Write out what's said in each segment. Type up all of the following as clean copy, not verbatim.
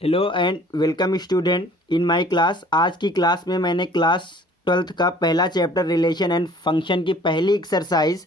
Hello and welcome student in my class. आज की class में मैंने क्लास 12th का पहला चैप्टर रिलेशन एंड फंक्शन की पहली एक्सरसाइज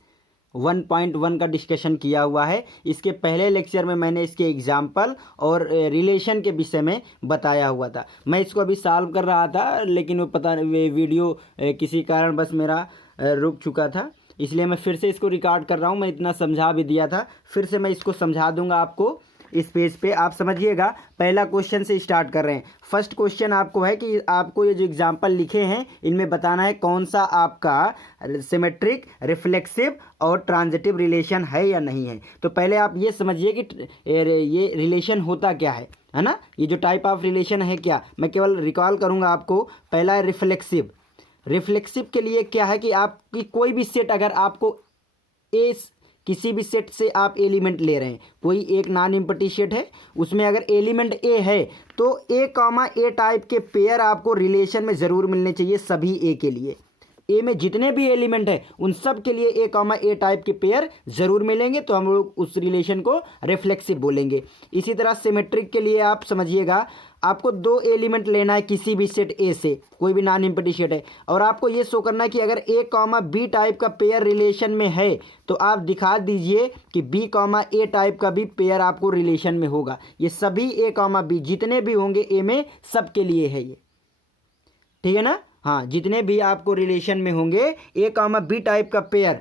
1.1 का डिस्कशन किया हुआ है। इसके पहले लेक्चर में मैंने इसके एग्जाम्पल और रिलेशन के विषय में बताया हुआ था। मैं इसको अभी सॉल्व कर रहा था, लेकिन वो पता वीडियो किसी कारणवश मेरा रुक चुका था, इसलिए मैं फिर से इसको रिकॉर्ड कर रहा हूँ। मैं इतना समझा भी दिया था, फिर से मैं इसको समझा दूंगा आपको इस पेज पे। आप समझिएगा, पहला क्वेश्चन से स्टार्ट कर रहे हैं। फर्स्ट क्वेश्चन आपको है कि आपको ये जो एग्जाम्पल लिखे हैं इनमें बताना है कौन सा आपका सिमेट्रिक, रिफ्लेक्सिव और ट्रांजिटिव रिलेशन है या नहीं है। तो पहले आप ये समझिए कि ये रिलेशन होता क्या है ना। ये जो टाइप ऑफ रिलेशन है क्या, मैं केवल रिकॉल करूँगा आपको। पहला है रिफ्लेक्सिव। रिफ्लेक्सिव के लिए क्या है कि आपकी कोई भी सेट, अगर आपको किसी भी सेट से आप एलिमेंट ले रहे हैं, कोई एक नॉन एम्प्टी सेट है, उसमें अगर एलिमेंट ए है तो ए कॉमा ए टाइप के पेयर आपको रिलेशन में ज़रूर मिलने चाहिए। सभी ए के लिए, ए में जितने भी एलिमेंट है उन सब के लिए ए कॉमा ए टाइप के पेयर ज़रूर मिलेंगे, तो हम लोग उस रिलेशन को रिफ्लेक्सिव बोलेंगे। इसी तरह सिमेट्रिक के लिए आप समझिएगा, आपको दो एलिमेंट लेना है किसी भी सेट ए से, कोई भी नॉन एम्प्टी सेट है, और आपको ये शो करना है कि अगर ए कॉमा बी टाइप का पेयर रिलेशन में है तो आप दिखा दीजिए कि बी कॉमा ए टाइप का भी पेयर आपको रिलेशन में होगा। ये सभी ए कॉमा बी जितने भी होंगे ए में, सब के लिए है ये, ठीक है ना। हाँ, जितने भी आपको रिलेशन में होंगे ए कॉमा बी टाइप का पेयर,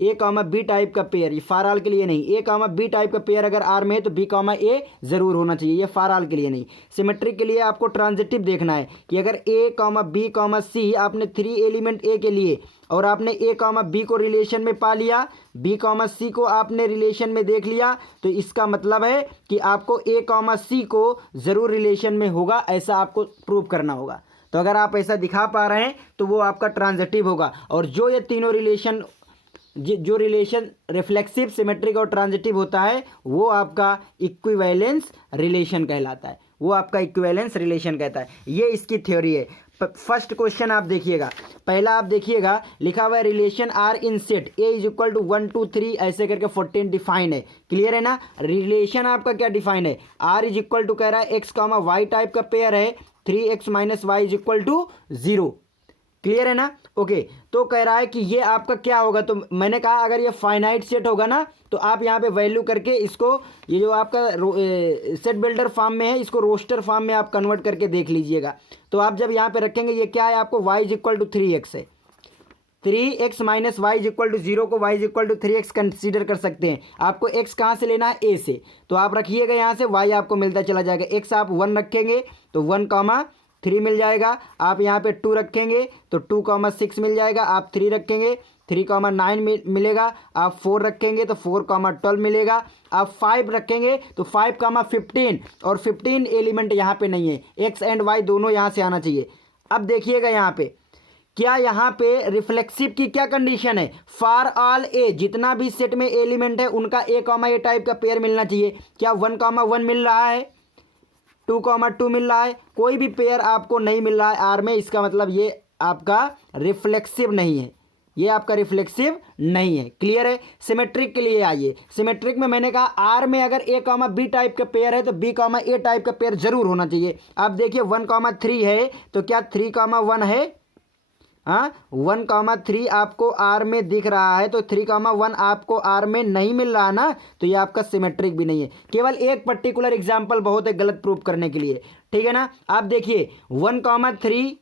ए कॉमा बी टाइप का पेयर, ये फार ऑल के लिए नहीं। ए कॉमा बी टाइप का पेयर अगर आर में है तो बी कॉमा ए जरूर होना चाहिए, ये फार ऑल के लिए नहीं। सिमेट्रिक के लिए आपको ट्रांजिटिव देखना है कि अगर ए कॉमा बी कॉमा सी, आपने 3 एलिमेंट ए के लिए और आपने ए कॉमा बी को रिलेशन में पा लिया, बी कॉमा सी को आपने रिलेशन में देख लिया, तो इसका मतलब है कि आपको ए कॉमा सी को ज़रूर रिलेशन में होगा, ऐसा आपको प्रूव करना होगा। तो अगर आप ऐसा दिखा पा रहे हैं तो वो आपका ट्रांजिटिव होगा। और जो ये तीनों रिलेशन, जो रिलेशन रिफ्लेक्सिव, सिमेट्रिक और ट्रांजिटिव होता है, वो आपका इक्विवेलेंस रिलेशन कहलाता है, वो आपका इक्विवेलेंस रिलेशन कहता है। ये इसकी थ्योरी है। फर्स्ट क्वेश्चन आप देखिएगा, पहला आप देखिएगा, लिखा हुआ है relation R in set A is equal to 1 2 3 ऐसे करके 14 डिफाइन है। क्लियर है ना। रिलेशन आपका क्या डिफाइन है, आर इज इक्वल टू कह रहा है एक्स कॉमा वाई टाइप का पेयर है, 3x minus y is equal to 0। Clear है ना। ओके, तो कह रहा है कि ये आपका क्या होगा, तो मैंने कहा अगर ये फाइनाइट सेट होगा ना तो आप यहाँ पे वैल्यू करके इसको, ये जो आपका सेट बिल्डर फॉर्म में है, इसको रोस्टर फॉर्म में आप कन्वर्ट करके देख लीजिएगा। तो आप जब यहाँ पे रखेंगे, ये क्या है आपको, y is equal to 3x है, 3x minus y is equal to 0 को y is equal to 3x consider कर सकते हैं। आपको x कहाँ से लेना है, a से, तो आप रखिएगा यहाँ से, y आपको मिलता चला जाएगा। x आप 1 रखेंगे तो 1,3 मिल जाएगा। आप यहाँ पे 2 रखेंगे तो 2,6 मिल जाएगा। आप 3 रखेंगे 3,9 मिलेगा। आप 4 रखेंगे तो 4,12 मिलेगा। आप 5 रखेंगे तो 5,15, और 15 एलिमेंट यहाँ पे नहीं है, x एंड y दोनों यहाँ से आना चाहिए। अब देखिएगा यहाँ पे, क्या यहाँ पे रिफ्लेक्सिव की क्या कंडीशन है, फॉर ऑल ए, जितना भी सेट में एलिमेंट है उनका ए कॉमा ए टाइप का पेयर मिलना चाहिए। क्या 1,1 मिल रहा है, 2,2 मिल रहा है, कोई भी पेयर आपको नहीं मिल रहा है आर में, इसका मतलब ये आपका रिफ्लेक्सिव नहीं है, ये आपका रिफ्लेक्सिव नहीं है। क्लियर है। सिमेट्रिक के लिए आइए। सिमेट्रिक में मैंने कहा आर में अगर ए कॉमा बी टाइप का पेयर है तो बी कॉमा ए टाइप का पेयर जरूर होना चाहिए। आप देखिए 1,3 है तो क्या 3,1 है, हाँ 1,3 आपको आर में दिख रहा है, तो 3,1 आपको आर में नहीं मिल रहा ना, तो ये आपका सिमेट्रिक भी नहीं है। केवल एक पर्टिकुलर एग्जांपल बहुत है गलत प्रूफ करने के लिए, ठीक है ना। आप देखिए 1,3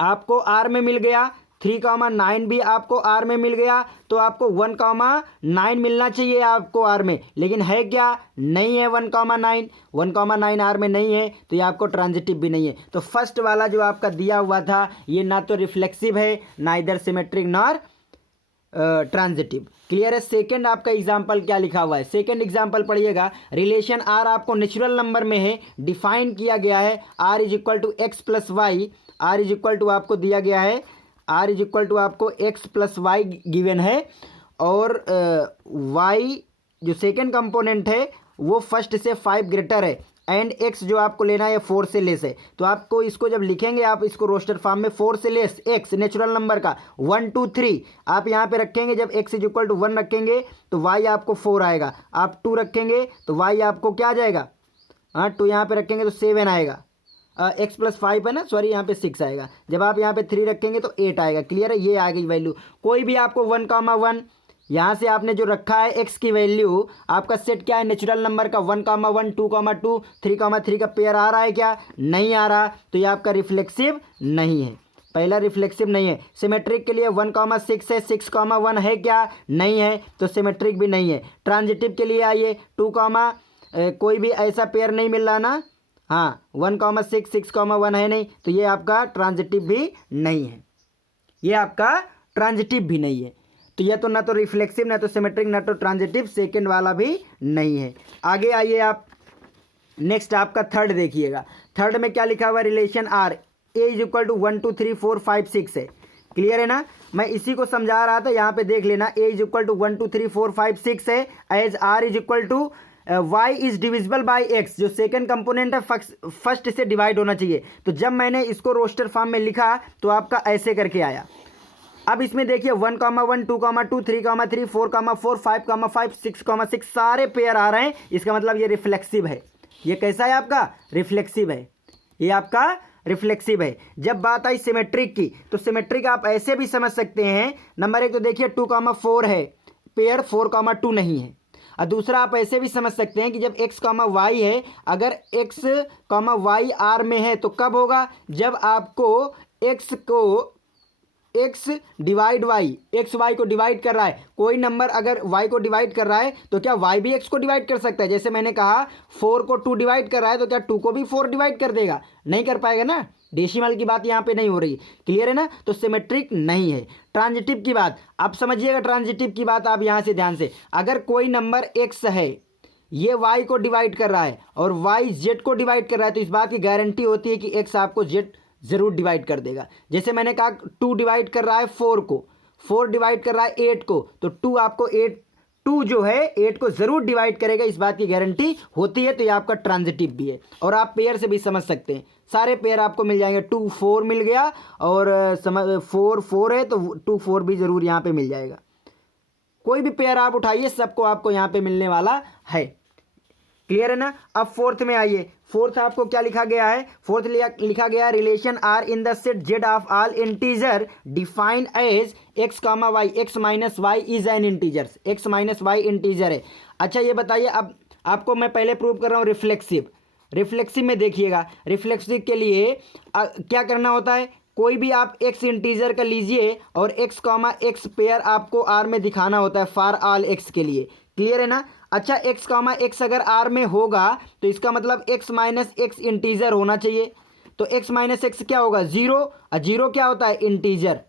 आपको आर में मिल गया, 3,9 भी आपको आर में मिल गया, तो आपको 1,9 मिलना चाहिए आपको आर में, लेकिन है क्या, नहीं है 1,9। 1,9 आर में नहीं है, तो ये आपको ट्रांजिटिव भी नहीं है। तो फर्स्ट वाला जो आपका दिया हुआ था, ये ना तो रिफ्लेक्सिव है, ना इधर सिमेट्रिक नॉर ट्रांजिटिव। क्लियर है। सेकंड आपका एग्जांपल क्या लिखा हुआ है, सेकंड एग्जांपल पढ़िएगा। रिलेशन आर आपको नेचुरल नंबर में है, डिफाइन किया गया है, R is equal to x plus y. R is equal to आपको दिया गया है, आर इज इक्वल टू आपको एक्स प्लस वाई गिवन है, और वाई जो सेकंड कंपोनेंट है वो फर्स्ट से 5 ग्रेटर है, एंड एक्स जो आपको लेना है 4 से लेस है। तो आपको इसको जब लिखेंगे, आप इसको रोस्टर फॉर्म में 4 से लेस एक्स नेचुरल नंबर का 1 2 3 आप यहाँ पे रखेंगे। जब एक्स इज इक्वल टू 1 रखेंगे तो वाई आपको 4 आएगा। आप 2 रखेंगे तो वाई आपको क्या आ जाएगा, हाँ 2 यहाँ पे रखेंगे तो 7 आएगा, एक्स प्लस 5 है ना, सॉरी यहाँ पे 6 आएगा। जब आप यहाँ पे 3 रखेंगे तो 8 आएगा। क्लियर है, ये आ गई वैल्यू। कोई भी आपको 1,1 यहाँ से आपने जो रखा है एक्स की वैल्यू, आपका सेट क्या है नेचुरल नंबर का 1,1 2,2 3,3 का पेयर आ रहा है क्या? नहीं आ रहा, तो ये आपका रिफ्लेक्सिव नहीं है। पहला रिफ्लेक्सिव नहीं है। सिमेट्रिक के लिए 1,6 है, 6,1 है क्या? नहीं है, तो सिमेट्रिक भी नहीं है। ट्रांजिटिव के लिए आइए 2, कोई भी ऐसा पेयर नहीं मिल रहा ना, हाँ 1,6 6,1 है नहीं, तो ये आपका ट्रांजिटिव भी नहीं है, ये आपका ट्रांजिटिव भी नहीं है। तो यह तो ना तो रिफ्लेक्सिव ना तो सिमेट्रिक ना तो ट्रांजिटिव, सेकंड वाला भी नहीं है। आगे आइए आप, नेक्स्ट आपका थर्ड देखिएगा। थर्ड में क्या लिखा हुआ है? Relation R A is equal to 1 2 3 4 5 6 है। क्लियर है ना, मैं इसी को समझा रहा था, यहाँ पे देख लेना ए इज इक्वल टू 1 2 3 4 5 6 है, as R is equal to y is divisible by x, जो सेकंड कंपोनेंट है फर्स्ट से डिवाइड होना चाहिए। तो जब मैंने इसको रोस्टर फॉर्म में लिखा तो आपका ऐसे करके आया। अब इसमें देखिए 1,1 2,2 3,3 4,4 5,5 6,6 सारे पेयर आ रहे हैं, इसका मतलब ये रिफ्लेक्सिव है। ये कैसा है आपका? रिफ्लेक्सिव है, ये आपका रिफ्लेक्सिव है। जब बात आई सिमेट्रिक की, तो सिमेट्रिक आप ऐसे भी समझ सकते हैं। नंबर 1 तो देखिए 2,4 है पेयर, 4,2 नहीं है। और दूसरा आप ऐसे भी समझ सकते हैं कि जब x, y है, अगर x, y r में है तो कब होगा? जब आपको x divide y, x y को डिवाइड कर रहा है। कोई नंबर अगर y को डिवाइड कर रहा है तो क्या y भी x को डिवाइड कर सकता है? जैसे मैंने कहा 4 को 2 डिवाइड कर रहा है, तो क्या 2 को भी 4 डिवाइड कर देगा? नहीं कर पाएगा ना, डेसिमल की बात यहाँ पे नहीं हो रही। क्लियर है ना, तो सिमेट्रिक नहीं है। ट्रांजिटिव की बात आप समझिएगा, ट्रांजिटिव की बात आप यहाँ से ध्यान से, अगर कोई नंबर x है, ये y को डिवाइड कर रहा है और y z को डिवाइड कर रहा है, तो इस बात की गारंटी होती है कि x आपको z जरूर डिवाइड कर देगा। जैसे मैंने कहा 2 डिवाइड कर रहा है 4 को, 4 डिवाइड कर रहा है 8 को, तो 2 आपको 2 जो है 8 को जरूर डिवाइड करेगा, इस बात की गारंटी होती है। तो ये आपका ट्रांजिटिव भी है। और आप पेयर से भी समझ सकते हैं, सारे पेयर आपको मिल जाएंगे। 2 4 मिल गया, और 4 4 है तो 2 4 भी जरूर यहाँ पे मिल जाएगा। कोई भी पेयर आप उठाइए, सबको आपको यहाँ पे मिलने वाला है। क्लियर है ना। अब फोर्थ में आइए। फोर्थ आपको क्या लिखा गया है? फोर्थ लिखा गया है relation R in the set Z of all integer defined as x comma y, x minus y is an integer, x minus y integer है। अच्छा ये बताइए, अब आपको मैं पहले प्रूव कर रहा हूँ रिफ्लेक्सिव। रिफ्लेक्सिव में देखिएगा, रिफ्लेक्सिव के लिए क्या करना होता है? कोई भी आप एक्स इंटीजर का लीजिए और एक्स कामा एक्स पेयर आपको आर में दिखाना होता है फॉर ऑल एक्स के लिए। क्लियर है ना। अच्छा एक्स कामा एक्स अगर आर में होगा तो इसका मतलब एक्स माइनस एक्स इंटीजर होना चाहिए। तो एक्स माइनस एक्स क्या होगा? जीरो, और जीरो क्या होता है? इंटीजर।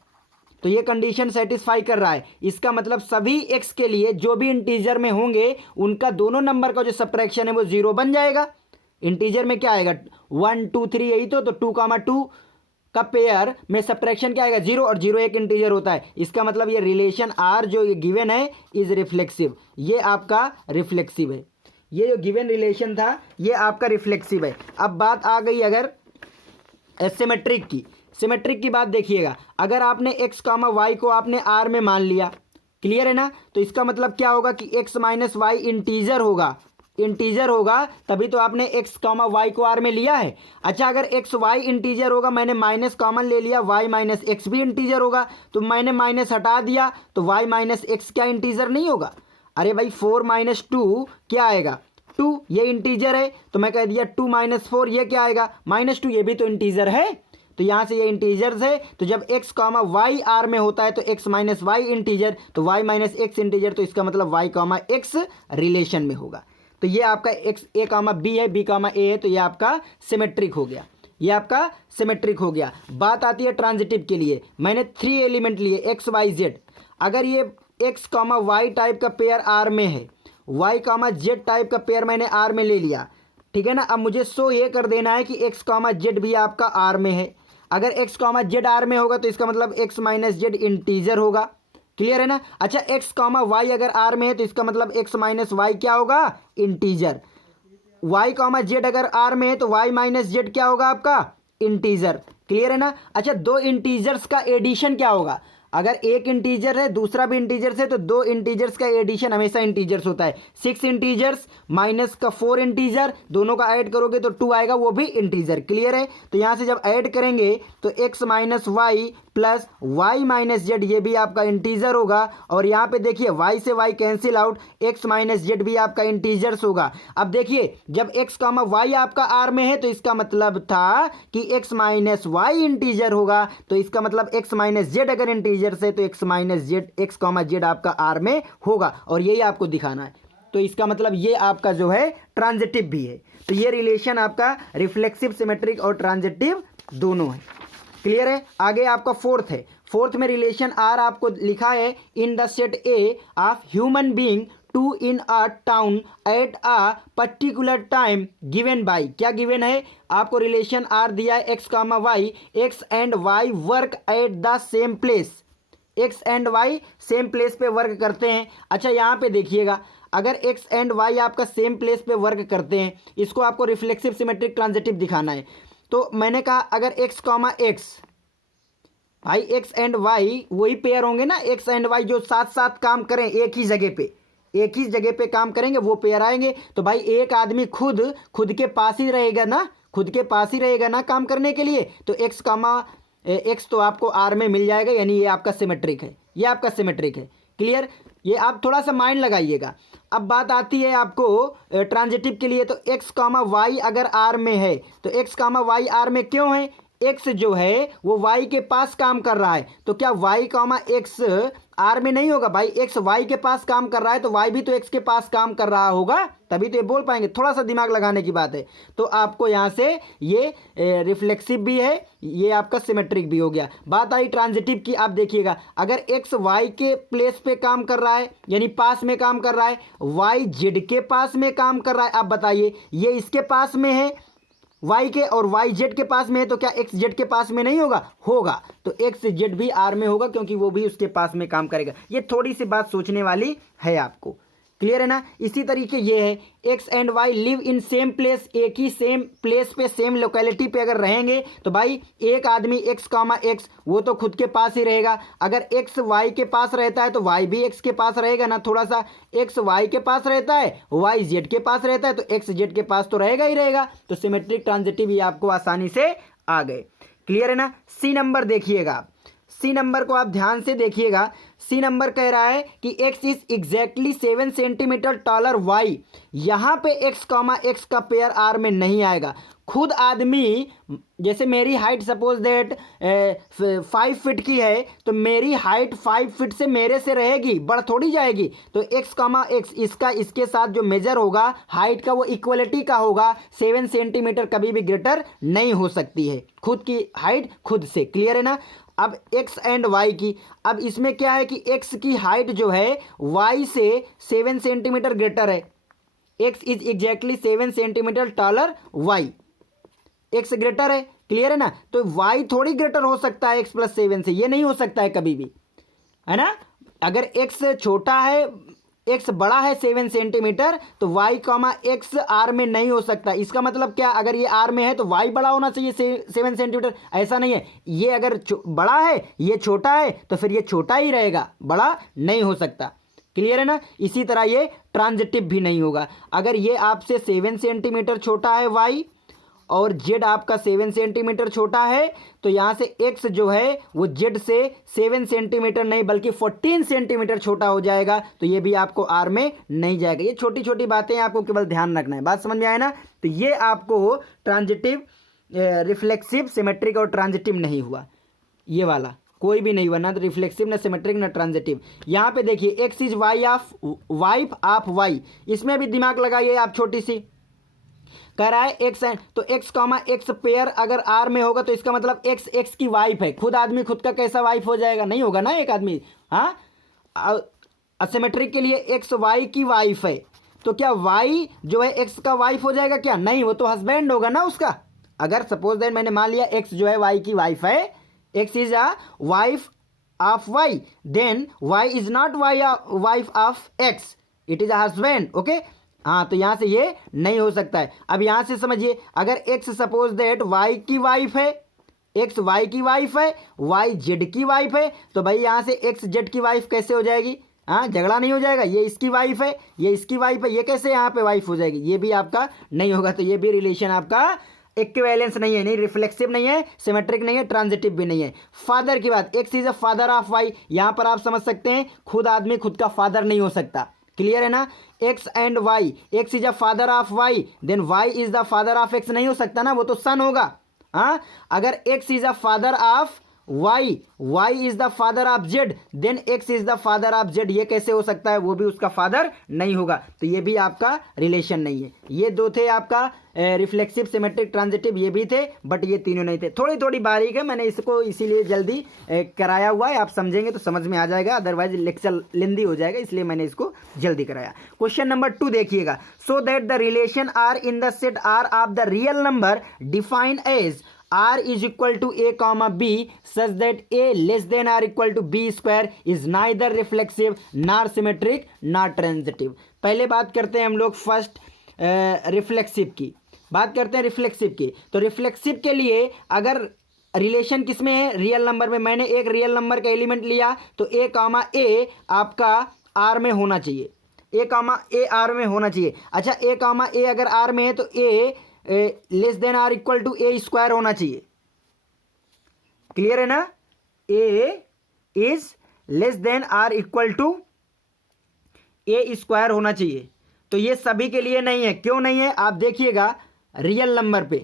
तो ये कंडीशन सेटिस्फाई कर रहा है। इसका मतलब सभी एक्स के लिए जो भी इंटीजर में होंगे उनका दोनों नंबर का जो सब्ट्रैक्शन है वो जीरो बन जाएगा। इंटीजर में क्या आएगा? 1 2 3, यही तो 2,2 का पेयर में सब्ट्रैक्शन क्या आएगा? जीरो, और जीरो एक इंटीजर होता है। इसका मतलब ये रिलेशन आर जो ये गिवन है इज रिफ्लेक्सिव, ये आपका रिफ्लेक्सिव है। ये जो गिवन रिलेशन था ये आपका रिफ्लेक्सिव है। अब बात आ गई अगर सिमेट्रिक की। सिमेट्रिक की बात देखिएगा, अगर आपने एक्स कामा वाई को आपने आर में मान लिया, क्लियर है ना, तो इसका मतलब क्या होगा कि एक्स माइनस वाई इंटीजर होगा। इंटीजर होगा तभी तो आपने एक्स कॉमा वाई को आर में लिया है। अच्छा अगर एक्स वाई इंटीजर होगा, मैंने माइनस कॉमन ले लिया, वाई माइनस एक्स भी इंटीजर होगा, तो मैंने माइनस हटा दिया तो वाई माइनस एक्स क्या इंटीजर नहीं होगा? अरे भाई 4 माइनस 2 क्या आएगा? 2, ये इंटीजर है, तो मैं कह दिया 2 माइनस 4 ये क्या आएगा? -2, ये भी तो इंटीजर है। तो यहाँ से ये इंटीजर्स है, तो जब एक्स कॉमा वाई आर में होता है तो एक्स माइनस वाई इंटीजर, तो वाई माइनस एक्स इंटीजर, तो इसका मतलब वाई कॉमा एक्स रिलेशन में होगा। तो ये आपका एक्स ए कामा बी है, बी कामा ए है, तो ये आपका सिमेट्रिक हो गया, ये आपका सिमेट्रिक हो गया। बात आती है ट्रांजिटिव के लिए। मैंने 3 एलिमेंट लिए एक्स वाई जेड। अगर ये एक्स कामा वाई टाइप का पेयर आर में है, वाई कामा जेड टाइप का पेयर मैंने आर में ले लिया, ठीक है ना। अब मुझे शो ये कर देना है कि एक्स कामा जेड भी आपका आर में है। अगर एक्स कामा जेड आर में होगा तो इसका मतलब एक्स माइनस जेड इंटीजर होगा। क्लियर है ना। अच्छा एक्स कामा वाई अगर आर में है तो इसका मतलब एक्स माइनस वाई क्या होगा? इंटीजर। वाई कामा जेड अगर आर में है तो वाई माइनस जेड क्या होगा आपका? इंटीजर। क्लियर है ना। अच्छा दो इंटीजर्स का एडिशन क्या होगा? अगर एक इंटीजर है दूसरा भी इंटीजर्स है तो दो इंटीजर्स का एडिशन हमेशा इंटीजर्स होता है। 6 इंटीजर्स माइनस का 4 इंटीजर, दोनों का ऐड करोगे तो 2 आएगा, वो भी इंटीजर। क्लियर है? तो यहाँ से जब ऐड करेंगे तो x minus y plus y minus z, ये भी आपका इंटीजर होगा। और यहाँ पे देखिए y से y cancel out, x minus Z भी आपका इंटीजर्स होगा। अब देखिए जब x कामा वाई आपका r में है तो इसका मतलब था कि x माइनस वाई इंटीजर होगा, तो इसका मतलब x माइनस जेड अगर इंटीजर से तो x minus z x comma z आपका r में होगा, और यही आपको दिखाना है। तो इसका मतलब ये आपका जो है ट्रांजिटिव भी है। तो ये रिलेशन आपका रिफ्लेक्सिव, सिमेट्रिक और ट्रांजिटिव दोनों है। क्लियर है? आगे आपका फोर्थ है। फोर्थ में रिलेशन आर आपको लिखा है, in the set A of human being to in a town at a particular time given by, क्या गिवन है आपको? रिलेशन आर दिया है x comma y, x and y work at the same place, x and y same place पे work करते हैं। अच्छा यहाँ पे देखिएगा, अगर एक्स एंड वाई आपका सेम प्लेस पे वर्क करते हैं, इसको आपको रिफ्लेक्सिव, सिमेट्रिक, ट्रांजिटिव दिखाना है। तो मैंने कहा अगर एक्स कॉमा एक्स, भाई एक्स एंड वाई वही पेयर होंगे ना, एक्स एंड वाई जो साथ साथ काम करें एक ही जगह पे काम करेंगे, वो पेयर आएंगे। तो भाई एक आदमी खुद के पास ही रहेगा ना, काम करने के लिए, तो एक्स कॉमा एक्स तो आपको आर में मिल जाएगा, यानी ये आपका सिमेट्रिक है। क्लियर? ये आप थोड़ा सा माइंड लगाइएगा। अब बात आती है आपको ट्रांजिटिव के लिए, तो एक्स कामा वाई अगर आर में है तो एक्स कामा वाई आर में क्यों है? एक्स जो है वो वाई के पास काम कर रहा है, तो क्या वाई कामा एक्स आर में नहीं होगा? भाई एक्स वाई के पास काम कर रहा है तो वाई भी तो एक्स के पास काम कर रहा होगा, तभी तो ये बोल पाएंगे। थोड़ा सा दिमाग लगाने की बात है। तो आपको यहाँ से ये रिफ्लेक्सिव भी है, ये आपका सिमेट्रिक भी हो गया। बात आई ट्रांजिटिव की। आप देखिएगा अगर एक्स वाई के प्लेस पे काम कर रहा है, यानी पास में काम कर रहा है, वाई जेड के पास में काम कर रहा है, आप बताइए ये इसके पास में है y के और y जेड के पास में है, तो क्या x जेड के पास में नहीं होगा? तो x जेड भी r में होगा, क्योंकि वो भी उसके पास में काम करेगा। ये थोड़ी सी बात सोचने वाली है आपको। क्लियर है ना? इसी तरीके ये है, x and y live in same place, एक ही सेम प्लेस पे, सेम लोकेलिटी पे अगर रहेंगे तो भाई एक आदमी एक्स कामा एक्स वो तो खुद के पास ही रहेगा। अगर एक्स वाई के पास रहता है तो वाई भी एक्स के पास रहेगा ना, थोड़ा सा एक्स वाई के पास रहता है, वाई जेड के पास रहता है, तो एक्स जेड के पास तो रहेगा ही रहेगा। तो सिमेट्रिक, ट्रांजिटिव ये आपको आसानी से आ गए। क्लियर है ना? सी नंबर देखिएगा, सी नंबर को आप ध्यान से देखिएगा। सी नंबर कह रहा है कि x is exactly 7 centimetre taller y, यहाँ पे x कॉमा x का पेयर r में नहीं आएगा। खुद आदमी, जैसे मेरी हाइट सपोज दैट 5 फीट की है, तो मेरी हाइट 5 फीट से मेरे से रहेगी, बढ़ थोड़ी जाएगी। तो x कॉमा x इसका इसके साथ जो मेजर होगा हाइट का वो इक्वलिटी का होगा। 7 सेंटीमीटर कभी भी ग्रेटर नहीं हो सकती है खुद की हाइट खुद से। क्लियर है ना? अब x एंड y की, अब इसमें क्या है कि x की हाइट जो है y से 7 सेंटीमीटर ग्रेटर है। x is exactly 7 centimetre taller y, x greater है। क्लियर है ना? तो y थोड़ी ग्रेटर हो सकता है x प्लस 7 से, ये नहीं हो सकता है कभी भी, है ना? अगर x छोटा है, x बड़ा है 7 सेंटीमीटर, तो y कॉमा x r में नहीं हो सकता। इसका मतलब क्या? अगर ये r में है तो y बड़ा होना चाहिए 7 सेंटीमीटर, ऐसा नहीं है। ये अगर बड़ा है, ये छोटा है, तो फिर ये छोटा ही रहेगा, बड़ा नहीं हो सकता। क्लियर है ना? इसी तरह ये ट्रांजिटिव भी नहीं होगा। अगर ये आपसे 7 सेंटीमीटर छोटा है y, और जेड आपका 7 सेंटीमीटर छोटा है, तो यहाँ से एक्स जो है वो जेड से 7 सेंटीमीटर नहीं बल्कि 14 सेंटीमीटर छोटा हो जाएगा, तो ये भी आपको आर में नहीं जाएगा। ये छोटी छोटी बातें आपको केवल ध्यान रखना है। बात समझ में आए ना? तो ये आपको ट्रांजिटिव, रिफ्लेक्सिव, सिमेट्रिक और ट्रांजिटिव नहीं हुआ, ये वाला कोई भी नहीं हुआ, ना तो रिफ्लेक्सिव, ना सिमेट्रिक, ना ट्रांजिटिव। यहाँ पे देखिए x is y of wife of y, इसमें भी दिमाग लगाइए आप। छोटी सी कह रहा है एक्स है, तो एक्स कॉमा एक्स पेयर अगर आर में होगा तो इसका मतलब एक्स एक्स की वाइफ है। खुद आदमी खुद का कैसा वाइफ हो जाएगा? नहीं होगा ना एक आदमी। हाँ, असिमेट्रिक के लिए एक्स वाई की वाइफ है, तो क्या वाई जो है एक्स का वाइफ हो जाएगा क्या? नहीं, वो तो हस्बैंड होगा ना उसका। अगर सपोज दैट मैंने मान लिया एक्स जो है वाई की वाइफ है, x is a wife of y, then y is not wife of x, it is a husband. Okay, हाँ, तो यहां से ये नहीं हो सकता है। अब यहां से समझिए, अगर एक्स सपोज दैट वाई की वाइफ है, एक्स वाई की वाइफ है, वाई जेड की वाइफ है, तो भाई यहाँ से एक्स जेड की वाइफ कैसे हो जाएगी? हाँ, झगड़ा नहीं हो जाएगा? ये इसकी वाइफ है, ये इसकी वाइफ है, ये कैसे यहाँ पे वाइफ हो जाएगी? ये भी आपका नहीं होगा। तो ये भी रिलेशन आपका इक्विवेलेंस नहीं है, नहीं रिफ्लेक्सिव नहीं है, सिमेट्रिक नहीं है, ट्रांजिटिव भी नहीं है। फादर की बात, x is a father of y, यहाँ पर आप समझ सकते हैं खुद आदमी खुद का फादर नहीं हो सकता। क्लियर है ना? X and y, x is a father of y, then y is the father of x नहीं हो सकता ना, वो तो सन होगा। हाँ, अगर x is a father of y, y is the father of z, then x is the father of z, ये कैसे हो सकता है? वो भी उसका फादर नहीं होगा। तो ये भी आपका रिलेशन नहीं है। ये दो थे आपका रिफ्लेक्सिव, सिमेट्रिक, ट्रांजिटिव, ये भी थे, बट ये तीनों नहीं थे। थोड़ी थोड़ी बारीक है, मैंने इसको इसीलिए जल्दी कराया हुआ है। आप समझेंगे तो समझ में आ जाएगा, अदरवाइज लेक्चर लेंदी हो जाएगा, इसलिए मैंने इसको जल्दी कराया। क्वेश्चन नंबर 2 देखिएगा। So that the relation R in the set R of the real number defined as r is equal to a comma b such that a less than or equal to b square is neither reflexive nor symmetric nor transitive। पहले बात करते हैं हम लोग first reflexive की, बात करते हैं रिफ्लेक्सिव की। तो रिफ्लेक्सिव के लिए अगर रिलेशन किस में है? रियल नंबर में। मैंने एक रियल नंबर का एलिमेंट लिया तो a कामा a आपका r में होना चाहिए, a कामा a r में होना चाहिए। अच्छा, a कामा a अगर r में है तो a less than or equal to A square होना चाहिए। क्लियर है ना? A is less than or equal to A square होना चाहिए। तो ये सभी के लिए नहीं है। क्यों नहीं है? आप देखिएगा रियल नंबर पे,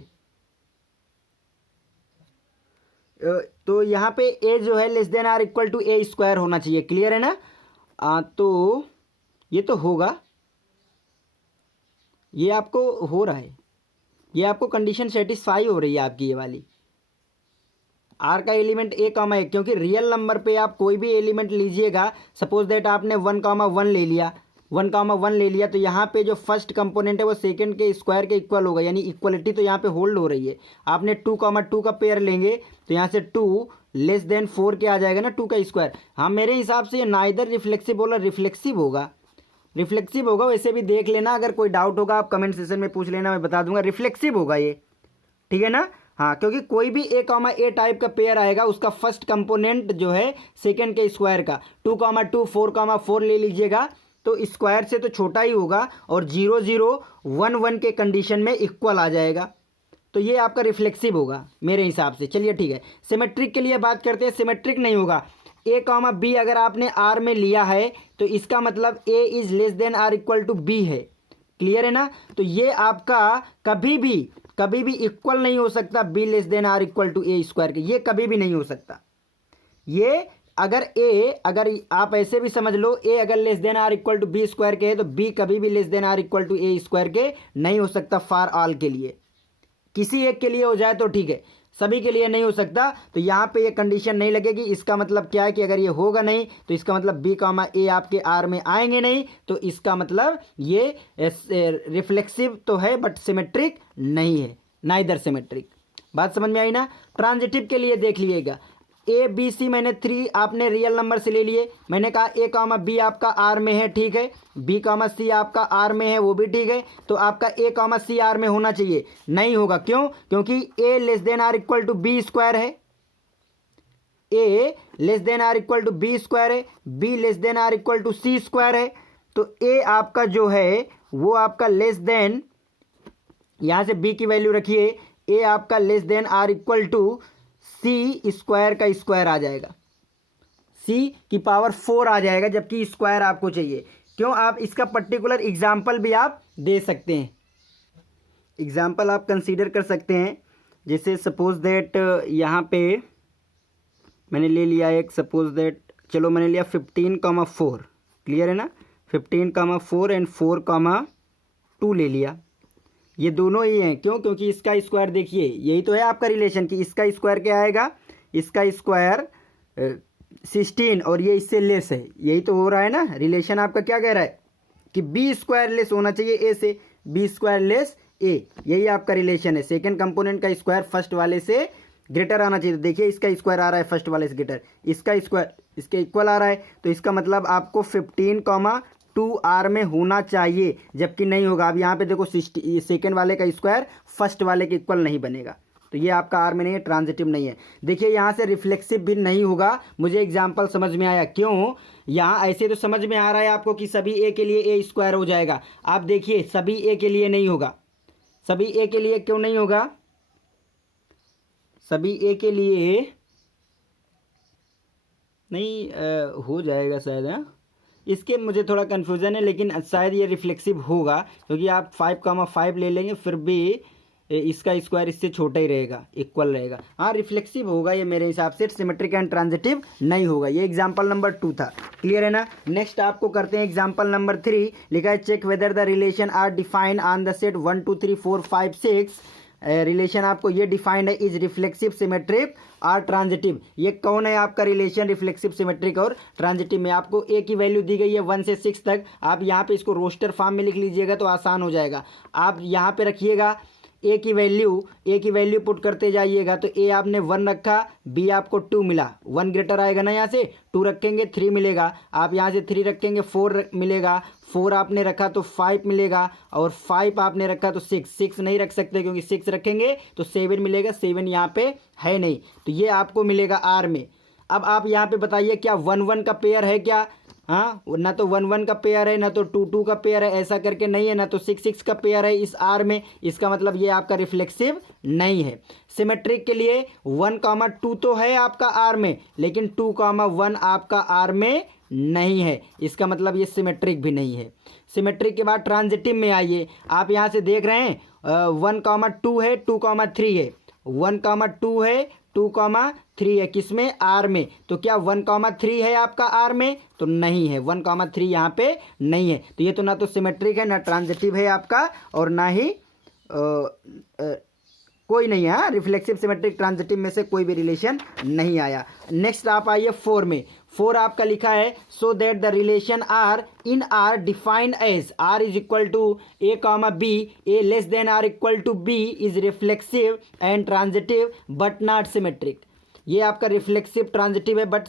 तो यहां पे ए जो है less than or equal to A square होना चाहिए। क्लियर है ना? तो ये तो होगा, ये आपको हो रहा है, ये आपको कंडीशन सेटिस्फाई हो रही है आपकी ये वाली। आर का एलिमेंट ए कामा है, क्योंकि रियल नंबर पे आप कोई भी एलिमेंट लीजिएगा, सपोज दैट आपने 1 कामा 1 ले लिया, 1 कामा 1 ले लिया, तो यहाँ पे जो फर्स्ट कंपोनेंट है वो सेकंड के स्क्वायर के इक्वल होगा, यानी इक्वलिटी तो यहाँ पे होल्ड हो रही है। आपने 2 कामा 2 का पेयर लेंगे तो यहाँ से 2 लेस देन 4 के आ जाएगा ना, 2 का स्क्वायर। हाँ, मेरे हिसाब से ये नाइदर रिफ्लेक्सिव बोला, रिफ्लेक्सिव होगा, रिफ्लेक्सिव होगा। वैसे भी देख लेना, अगर कोई डाउट होगा आप कमेंट सेक्शन में पूछ लेना, मैं बता दूंगा। रिफ्लेक्सिव होगा ये, ठीक है ना? हाँ, क्योंकि कोई भी ए कामा ए टाइप का पेयर आएगा, उसका फर्स्ट कंपोनेंट जो है सेकंड के स्क्वायर का, 2 कामा 2 4 कामा 4 ले लीजिएगा तो स्क्वायर से तो छोटा ही होगा और 0 0 1 1 के कंडीशन में इक्वल आ जाएगा। तो ये आपका रिफ्लेक्सिव होगा मेरे हिसाब से। चलिए ठीक है, सिमेट्रिक के लिए बात करते हैं। सिमेट्रिक नहीं होगा। ए कामा बी अगर आपने आर में लिया है तो इसका मतलब A is less than or equal to B है। क्लियर है ना? तो ये आपका कभी भी इक्वल नहीं हो सकता B less than or equal to A square के, ये कभी भी नहीं हो सकता। ये अगर आप ऐसे भी समझ लो, ए अगर less than or equal to B square के है तो बी कभी भी less than or equal to A square के नहीं हो सकता फॉर ऑल के लिए। किसी एक के लिए हो जाए तो ठीक है, सभी के लिए नहीं हो सकता। तो यहाँ पे ये कंडीशन नहीं लगेगी। इसका मतलब क्या है कि अगर ये होगा नहीं तो इसका मतलब बी कामा ए आपके आर में आएंगे नहीं, तो इसका मतलब ये रिफ्लेक्सिव तो है बट सिमेट्रिक नहीं है, नाइदर सिमेट्रिक। बात समझ में आई ना? ट्रांजिटिव के लिए देख लीजिएगा, ए बी सी मैंने 3 आपने रियल नंबर से ले लिए। मैंने कहा ए कामा बी आपका आर में है, ठीक है, बी कामा सी आपका आर में है, वो भी ठीक है। तो आपका ए कामा सी आर में होना चाहिए, नहीं होगा। क्यों? क्योंकि A less than or equal to B square है, A less than or equal to B square है, B less than or equal to C square है। तो ए आपका जो है वो आपका लेस देन, यहाँ से बी की वैल्यू रखिए, ए आपका less than or equal to C square का स्क्वायर आ जाएगा, सी की पावर 4 आ जाएगा, जबकि स्क्वायर आपको चाहिए। क्यों? आप इसका पर्टिकुलर एग्जाम्पल भी आप दे सकते हैं, एग्जाम्पल आप कंसीडर कर सकते हैं। जैसे सपोज दैट यहाँ पे मैंने ले लिया एक, सपोज दैट चलो मैंने लिया 15,4। क्लियर है ना? 15,4 एंड 4,2 ले लिया। ये दोनों ही हैं। क्यों? क्योंकि इसका स्क्वायर देखिए, यही तो है आपका रिलेशन कि इसका स्क्वायर क्या आएगा, इसका स्क्वायर 16 और ये इससे लेस है। यही तो हो रहा है ना, रिलेशन आपका क्या कह रहा है कि बी स्क्वायर लेस होना चाहिए ए से, बी स्क्वायर लेस ए, यही आपका रिलेशन है। सेकंड कंपोनेंट का स्क्वायर फर्स्ट वाले से ग्रेटर आना चाहिए। देखिए इसका स्क्वायर आ रहा है फर्स्ट वाले से ग्रेटर, इसका स्क्वायर इसके इक्वल आ रहा है, तो इसका मतलब आपको 15,2 आर में होना चाहिए, जबकि नहीं होगा। अब यहाँ पे देखो सेकंड वाले का स्क्वायर फर्स्ट वाले के इक्वल नहीं बनेगा। तो ये आपका आर में नहीं है, ट्रांजिटिव नहीं है। देखिए यहाँ से रिफ्लेक्सिव भी नहीं होगा, मुझे एग्जाम्पल समझ में आया। क्यों? यहाँ ऐसे तो समझ में आ रहा है आपको कि सभी ए के लिए ए स्क्वायर हो जाएगा। आप देखिए सभी ए के लिए नहीं होगा, सभी ए के लिए क्यों नहीं होगा? सभी ए के लिए नहीं हो जाएगा शायद। हाँ, इसके मुझे थोड़ा कन्फ्यूज़न है, लेकिन शायद ये रिफ्लेक्सिव होगा क्योंकि आप 5,5 ले लेंगे फिर भी इसका स्क्वायर इससे छोटा ही रहेगा, इक्वल रहेगा। हाँ रिफ्लेक्सिव होगा ये मेरे हिसाब से, सिमेट्रिक एंड ट्रांजिटिव नहीं होगा। ये एग्जांपल नंबर 2 था, क्लियर है ना। नेक्स्ट आपको करते हैं एग्जांपल नंबर 3। लिखा है check whether the relation R defined on the set 1 2 3 4 5 6। Relation आपको ये डिफाइंड है, इज रिफ्लेक्सिव सिमेट्रिक और ट्रांजिटिव। ये कौन है आपका रिलेशन रिफ्लेक्सिव सिमेट्रिक और ट्रांजिटिव में? आपको ए की वैल्यू दी गई है 1 से 6 तक। आप यहाँ पे इसको रोस्टर फॉर्म में लिख लीजिएगा तो आसान हो जाएगा। आप यहाँ पे रखिएगा ए की वैल्यू पुट करते जाइएगा। तो ए आपने 1 रखा, बी आपको 2 मिला, 1 ग्रेटर आएगा ना, यहाँ से 2 रखेंगे 3 मिलेगा, आप यहाँ से 3 रखेंगे 4 मिलेगा, 4 आपने रखा तो 5 मिलेगा, और 5 आपने रखा तो 6 नहीं रख सकते क्योंकि 6 रखेंगे तो 7 मिलेगा, 7 यहाँ पे है नहीं, तो ये आपको मिलेगा आर में। अब आप यहाँ पे बताइए क्या 1 1 का पेयर है क्या? हाँ, ना तो 1 1 का पेयर है, ना तो 2 2 का पेयर है, ऐसा करके नहीं है, ना तो 6 6 का पेयर है इस आर में। इसका मतलब ये आपका रिफ्लेक्सिव नहीं है। सिमेट्रिक के लिए 1 2 तो है आपका आर में, लेकिन 2 1 आपका आर में नहीं है, इसका मतलब ये सिमेट्रिक भी नहीं है। सिमेट्रिक के बाद ट्रांजिटिव में आइए। आप यहाँ से देख रहे हैं 1 2 है, 2 3 है, 1 2 है, 2 3 है, किसमें? आर में। तो क्या 1 3 है आपका आर में? तो नहीं है, 1 3 यहाँ पे नहीं है। तो ये तो ना तो सिमेट्रिक है, ना ट्रांजिटिव है आपका, और ना ही कोई नहीं है। हाँ, रिफ्लेक्सिव सिमेट्रिक ट्रांजिटिव में से कोई भी रिलेशन नहीं आया। नेक्स्ट आप आइए 4 में। 4 आपका लिखा है so that the relation R in R defined as R is equal to A B, A less than or equal to B is reflexive and transitive but not symmetric. ये आपका रिफ्लेक्सिव ट्रांजिटिव है but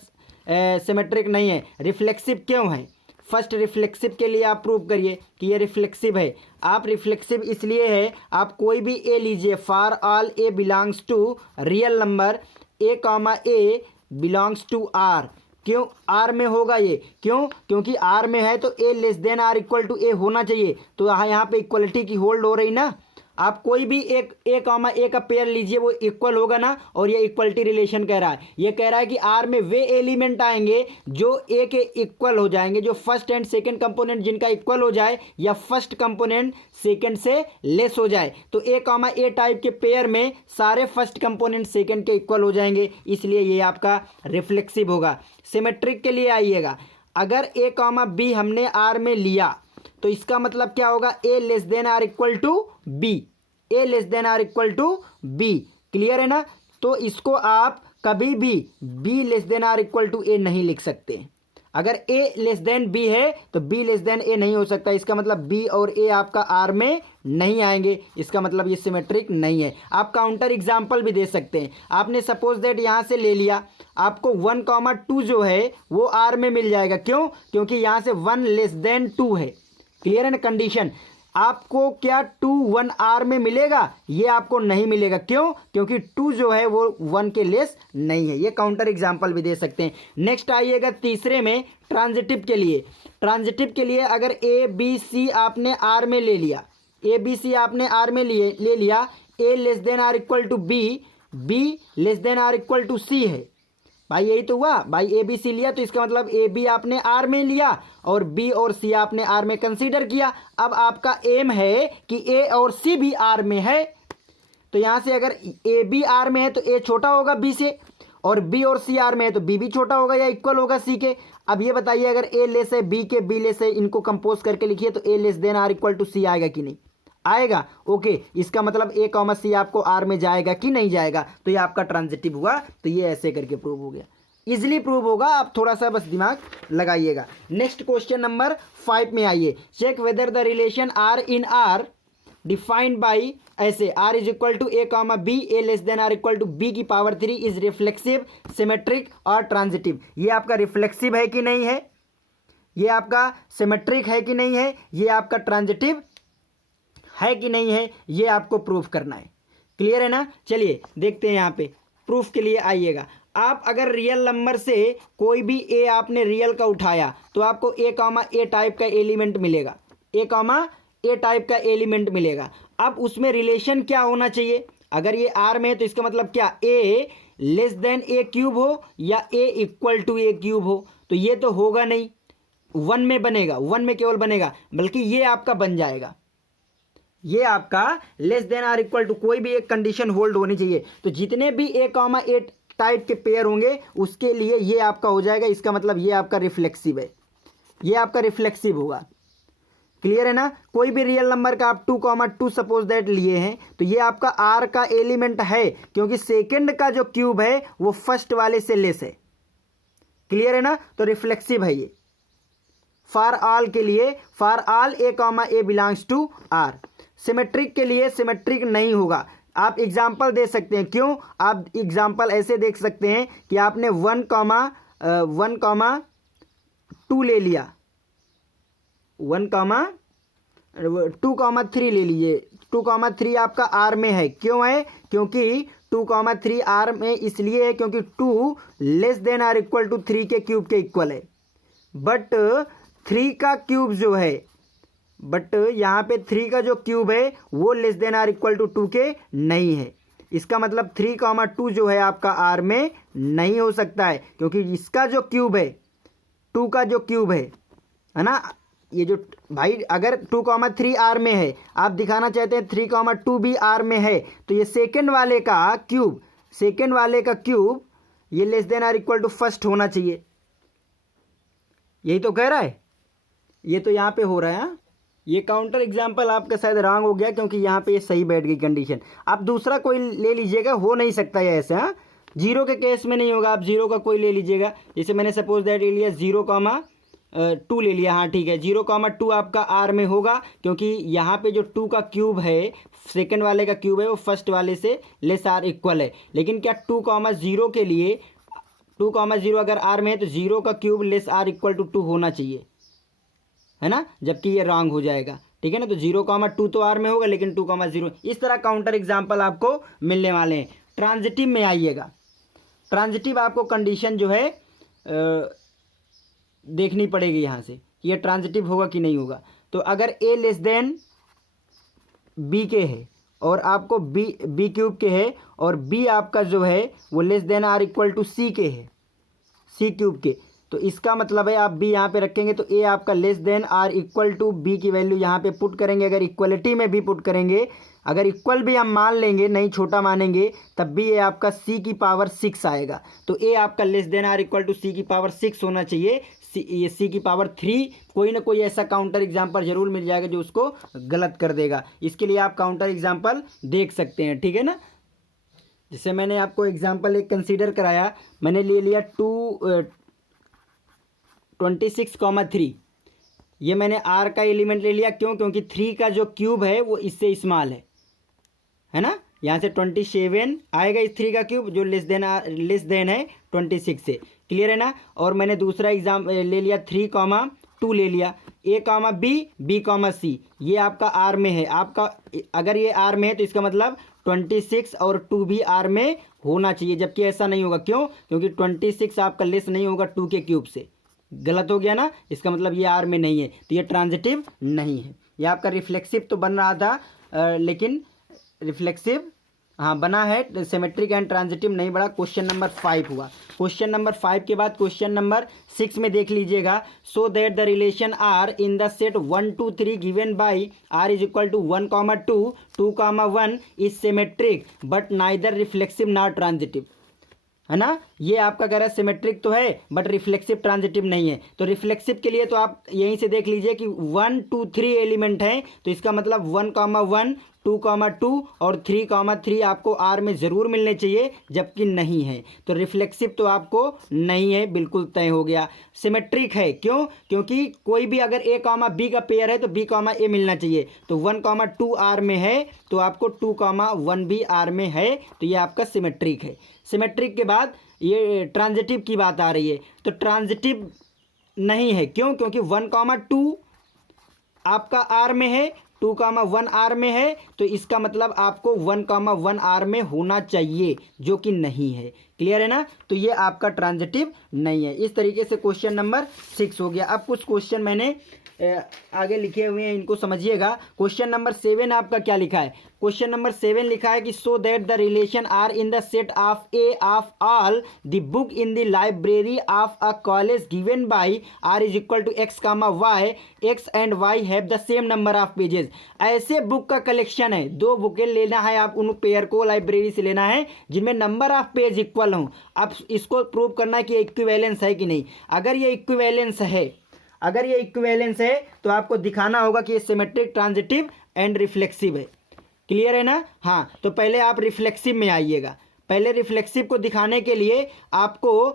symmetric नहीं है। Reflexive क्यों है? First reflexive के लिए आप प्रूव करिए कि ये रिफ्लेक्सिव है। आप रिफ्लेक्सिव इसलिए है, आप कोई भी ए लीजिए, for all A belongs to real number A belongs to R. क्यों आर में होगा ये? क्यों? क्योंकि आर में है तो A less than or equal to A होना चाहिए। तो यहाँ पे इक्वलिटी की होल्ड हो रही ना। आप कोई भी एक ए का पेयर लीजिए, वो इक्वल होगा ना, और ये इक्वलिटी रिलेशन कह रहा है। ये कह रहा है कि आर में वे एलिमेंट आएंगे जो ए के इक्वल हो जाएंगे, जो फर्स्ट एंड सेकंड कंपोनेंट जिनका इक्वल हो जाए, या फर्स्ट कंपोनेंट सेकंड से लेस हो जाए। तो ए टाइप के पेयर में सारे फर्स्ट कंपोनेंट सेकंड के इक्वल हो जाएंगे, इसलिए ये आपका रिफ्लेक्सिव होगा। सिमेट्रिक के लिए आइएगा, अगर ए बी हमने आर में लिया तो इसका मतलब क्या होगा? A less than or equal to B, A less than or equal to B. Clear है ना? तो इसको आप कभी भी B less than or equal to A नहीं लिख सकते। अगर ए लेस देन बी है तो बी लेस देन ए नहीं हो सकता। इसका मतलब बी और ए आपका आर में नहीं आएंगे, इसका मतलब ये सिमेट्रिक नहीं है। आप काउंटर एग्जाम्पल भी दे सकते हैं। आपने सपोज दैट यहाँ से ले लिया, आपको 1 2 जो है वो आर में मिल जाएगा। क्यों? क्योंकि यहाँ से 1 लेस देन 2 है। क्लियर है ना कंडीशन? आपको क्या 2 1 आर में मिलेगा? ये आपको नहीं मिलेगा। क्यों? क्योंकि 2 जो है वो 1 के लेस नहीं है। ये काउंटर एग्जाम्पल भी दे सकते हैं। नेक्स्ट आइएगा तीसरे में, ट्रांजिटिव के लिए। ट्रांजिटिव के लिए अगर ए बी सी आपने आर में ले लिया, ए बी सी आपने आर में ले लिया, A less than or equal to B, B less than or equal to C है। भाई यही तो हुआ भाई, ए बी सी लिया तो इसका मतलब ए बी आपने आर में लिया और बी और सी आपने आर में कंसीडर किया। अब आपका एम है कि ए और सी भी आर में है, तो यहाँ से अगर ए बी आर में है तो ए छोटा होगा बी से, और बी और सी आर में है तो बी भी छोटा होगा या इक्वल होगा सी के। अब ये बताइए अगर ए लेस है बी के, बी लेस है, इनको कंपोज करके लिखिए तो A less than or equal to C आएगा कि नहीं आएगा? ओके, इसका मतलब ए सी आपको आर में जाएगा कि नहीं जाएगा? तो ये आपका ट्रांजिटिव हुआ। तो ये ऐसे करके प्रूव हो गया, इजिली प्रूव होगा। आप थोड़ा सा बस दिमाग लगाइएगा। नेक्स्ट क्वेश्चन नंबर 5 में आइए। Check whether the relation R in R defined by ऐसे R is equal to A B, A less than or equal to B की पावर 3 इज रिफ्लेक्सिव, सिमेट्रिक और ट्रांजिटिव। ये आपका रिफ्लेक्सिव है कि नहीं है? ये आपका सिमेट्रिक है कि नहीं है? ये आपका ट्रांजिटिव है कि नहीं है? ये आपको प्रूफ करना है। क्लियर है ना। चलिए देखते हैं यहाँ पे प्रूफ के लिए आइएगा। आप अगर रियल नंबर से कोई भी ए आपने रियल का उठाया तो आपको ए कॉमा ए टाइप का एलिमेंट मिलेगा, ए कॉमा ए टाइप का एलिमेंट मिलेगा। अब उसमें रिलेशन क्या होना चाहिए, अगर ये आर में है तो इसका मतलब क्या, ए लेस देन ए क्यूब हो या ए इक्वल टू ए क्यूब हो। तो ये तो होगा नहीं, वन में बनेगा, वन में केवल बनेगा, बल्कि ये आपका बन जाएगा, ये आपका less than or equal to, कोई भी एक कंडीशन होल्ड होनी चाहिए। तो जितने भी ए कॉमा ए टाइप के पेयर होंगे उसके लिए ये आपका हो जाएगा। इसका मतलब ये आपका रिफ्लेक्सिव है, ये आपका रिफ्लेक्सिव होगा। क्लियर है ना। कोई भी रियल नंबर का आप 2,2 सपोज दैट लिए हैं तो ये आपका आर का एलिमेंट है, क्योंकि सेकंड का जो क्यूब है वो फर्स्ट वाले से लेस है। क्लियर है ना। तो रिफ्लेक्सिव है ये फॉर ऑल के लिए, for all A comma A belongs to R. Symmetric के लिए सिमेट्रिक नहीं होगा। आप एग्जाम्पल दे सकते हैं, क्यों, आप एग्जाम्पल ऐसे देख सकते हैं कि आपने 1,2 ले लिया, 2,3 ले लीजिए। 2,3 आपका आर में है, क्यों है, क्योंकि 2,3 आर में इसलिए है क्योंकि 2 less than or equal to 3 के क्यूब के इक्वल है। बट 3 का क्यूब जो है, बट यहाँ पे 3 का जो क्यूब है वो less than or equal to 2 के नहीं है। इसका मतलब 3,2 जो है आपका आर में नहीं हो सकता है, क्योंकि इसका जो क्यूब है, 2 का जो क्यूब है ना, ये जो भाई अगर 2,3 आर में है, आप दिखाना चाहते हैं 3,2 भी आर में है, तो ये सेकंड वाले का क्यूब, सेकंड वाले का क्यूब ये less than or equal to first होना चाहिए। यही तो कह रहा है, ये तो यहाँ पे हो रहा है। हाँ, ये काउंटर एग्जाम्पल आपका शायद रॉन्ग हो गया, क्योंकि यहाँ पे ये सही बैठ गई कंडीशन। आप दूसरा कोई ले लीजिएगा, हो नहीं सकता है ऐसे। हाँ, जीरो के केस में नहीं होगा, आप जीरो का कोई ले लीजिएगा। जैसे मैंने सपोज दैट ले लिया 0,2 ले लिया। हाँ ठीक है, 0,2 आपका आर में होगा, क्योंकि यहाँ पे जो 2 का क्यूब है, सेकंड वाले का क्यूब है, वो फर्स्ट वाले से लेस आर इक्वल है। लेकिन क्या 2,0 के लिए 2,0 अगर आर में है तो 0 का cube less or equal to 2 होना चाहिए, है ना, जबकि ये रॉन्ग हो जाएगा। ठीक है ना। तो 0,2 तो आर में होगा, लेकिन 2,0 इस तरह काउंटर एग्जाम्पल आपको मिलने वाले हैं। ट्रांजिटिव में आइएगा। ट्रांजिटिव आपको कंडीशन जो है देखनी पड़ेगी यहाँ से कि ये ट्रांजिटिव होगा कि नहीं होगा। तो अगर ए लेस देन बी के है और आपको बी क्यूब के है, और बी आपका जो है वो less than or equal to C के है, सी क्यूब के, तो इसका मतलब है आप बी यहाँ पे रखेंगे तो ए आपका less than or equal to B की वैल्यू यहाँ पे पुट करेंगे। अगर इक्वलिटी में भी पुट करेंगे, अगर इक्वल भी हम मान लेंगे, नहीं छोटा मानेंगे, तब भी ये आपका सी की पावर 6 आएगा। तो ए आपका less than or equal to C की पावर 6 होना चाहिए। ये सी की पावर 3, कोई ना कोई ऐसा काउंटर एग्जाम्पल जरूर मिल जाएगा जो उसको गलत कर देगा। इसके लिए आप काउंटर एग्जाम्पल देख सकते हैं। ठीक है ना। जैसे मैंने आपको एग्जाम्पल एक कंसीडर कराया, मैंने ले लिया 26,3, ये मैंने आर का एलिमेंट ले लिया। क्यों, क्योंकि 3 का जो क्यूब है वो इससे स्मॉल है ना। यहाँ से 27 आएगा इस 3 का क्यूब, जो लेस देन है 26 से। क्लियर है ना। और मैंने दूसरा एग्जाम ले लिया 3,2 ले लिया, ए कॉमा बी कॉमा सी, ये आपका आर में है। आपका अगर ये आर में है तो इसका मतलब 26 और 2 भी आर में होना चाहिए, जबकि ऐसा नहीं होगा। क्यों, क्योंकि 26 आपका लेस नहीं होगा 2 के क्यूब से। गलत हो गया ना, इसका मतलब ये आर में नहीं है, तो ये ट्रांजिटिव नहीं है। ये आपका रिफ्लेक्सिव तो बन रहा था, लेकिन रिफ्लेक्सिव हाँ बना है, सिमेट्रिक एंड ट्रांजिटिव नहीं बड़ा। क्वेश्चन नंबर 5 हुआ। क्वेश्चन नंबर 5 के बाद क्वेश्चन नंबर 6 में देख लीजिएगा। So that the relation R in the set 1 2 3 given by R is equal to 1,2 2,1 is symmetric but neither reflexive not transitive, है ना। ये आपका कह रहा है सिमेट्रिक तो है बट रिफ्लेक्सिव ट्रांजिटिव नहीं है। तो रिफ्लेक्सिव के लिए तो आप यहीं से देख लीजिए कि 1 2 3 एलिमेंट हैं, तो इसका मतलब 1,1 2,2 और 3,3 आपको आर में ज़रूर मिलने चाहिए, जबकि नहीं है। तो रिफ्लेक्सिव तो आपको नहीं है, बिल्कुल तय हो गया। सिमेट्रिक है, क्यों, क्योंकि कोई भी अगर ए कॉमा बी का पेयर है तो बी कॉमा ए मिलना चाहिए। तो 1,2 आर में है तो आपको 2,1 भी आर में है, तो ये आपका सिमेट्रिक है। सिमेट्रिक के बाद ये ट्रांजिटिव की बात आ रही है, तो ट्रांजिटिव नहीं है। क्यों, क्योंकि 1,2 आपका आर में है 2,1 आर में है, तो इसका मतलब आपको 1,1 आर में होना चाहिए, जो कि नहीं है। क्लियर है ना? तो ये आपका ट्रांजिटिव नहीं है। इस तरीके से क्वेश्चन नंबर 6 हो गया। अब कुछ क्वेश्चन मैंने आगे लिखे हुए हैं, इनको समझिएगा। क्वेश्चन नंबर 7 आपका क्या लिखा है? क्वेश्चन नंबर 7 लिखा है कि so that the relation R in the set of A of all the book in the library of a college given by R is equal to x comma y, x and y have the same number of pages. ऐसे book का collection है, 2 बुकें लेना है, आप उन pair को library से लेना है जिनमें नंबर ऑफ पेज इक्वल हों। अब इसको प्रूव करना है कि इक्विवेलेंस है कि नहीं। अगर ये इक्विवेलेंस है, तो आपको दिखाना होगा कि ये सिमेट्रिक, ट्रांजिटिव एंड रिफ्लेक्सिव है। क्लियर है ना? हाँ, तो पहले आप रिफ्लेक्सिव में आइएगा। पहले रिफ्लेक्सिव को दिखाने के लिए आपको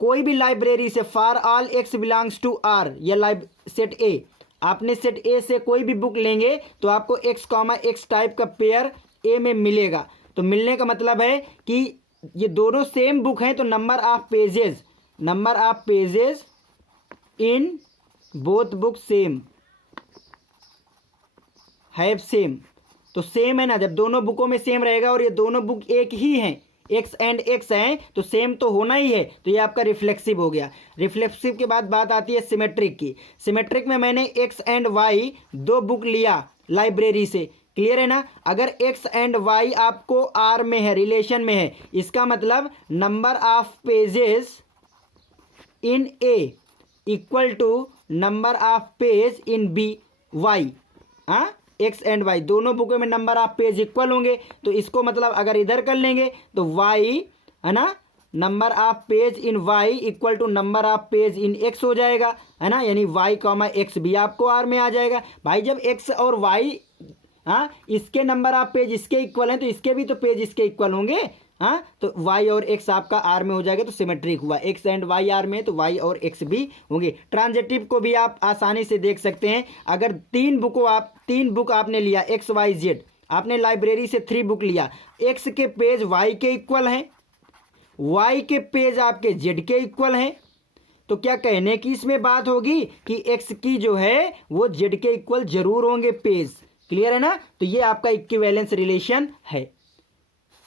कोई भी लाइब्रेरी से for all x belongs to R या सेट ए, आपने सेट ए से कोई भी बुक लेंगे तो आपको एक्स कॉमा एक्स टाइप का पेयर ए में मिलेगा। तो मिलने का मतलब है कि ये दोनों सेम बुक हैं, तो number of pages in both book same, have same. तो सेम है ना, जब दोनों बुकों में सेम रहेगा और ये दोनों बुक एक ही हैं, एक्स एंड एक्स हैं, तो सेम तो होना ही है। तो ये आपका रिफ्लेक्सिव हो गया। रिफ्लेक्सिव के बाद बात आती है सिमेट्रिक की। सिमेट्रिक में मैंने एक्स एंड वाई 2 बुक लिया लाइब्रेरी से। क्लियर है ना? अगर एक्स एंड वाई आपको आर में है, रिलेशन में है, इसका मतलब number of pages in A equal to number of page in B y. हाँ, एक्स एंड वाई दोनों बुकों में नंबर ऑफ पेज इक्वल होंगे, तो इसको मतलब अगर इधर कर लेंगे तो वाई है ना, number of page in y equal to number of page in x हो जाएगा, है ना। यानी वाई कॉमा एक्स भी आपको आर में आ जाएगा। भाई जब एक्स और वाई हाँ इसके नंबर ऑफ पेज इसके इक्वल हैं, तो इसके भी तो पेज इसके इक्वल होंगे। हाँ, तो y और x आपका R में हो जाएगा, तो सिमेट्रिक हुआ। x एंड y R में, तो y और x भी होंगे। ट्रांजिटिव को भी आप आसानी से देख सकते हैं। अगर 3 बुक आपने लिया x y z, आपने लाइब्रेरी से 3 बुक लिया, x के पेज y के इक्वल हैं, y के पेज आपके z के इक्वल हैं, तो क्या कहने की इसमें बात होगी कि x की जो है वो z के इक्वल जरूर होंगे पेज। क्लियर है ना? तो ये आपका इक्विवेलेंस रिलेशन है।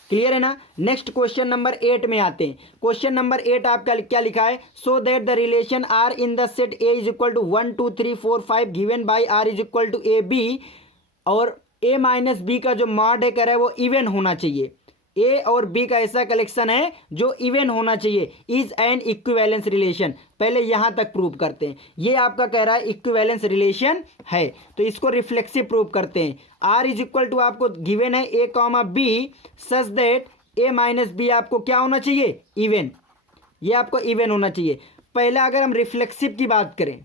क्लियर है ना? नेक्स्ट क्वेश्चन नंबर 8 में आते हैं। क्वेश्चन नंबर 8 आपका क्या लिखा है? So that the relation R in the set A is equal to 1 2 3 4 5 given by R is equal to A B, और ए माइनस बी का जो मॉड है कह रहा है वो इवन होना चाहिए। ए और बी का ऐसा कलेक्शन है जो इवन होना चाहिए, इज एन इक्विवेलेंस रिलेशन। पहले यहां तक प्रूव करते हैं। ये आपका कह रहा है इक्विवेलेंस रिलेशन है, तो इसको रिफ्लेक्सिव प्रूव करते हैं। आर इज इक्वल टू आपको गिवन है A comma B such that A minus B आपको क्या होना चाहिए? इवन। ये आपको इवन होना चाहिए। पहले अगर हम रिफ्लेक्सिव की बात करें,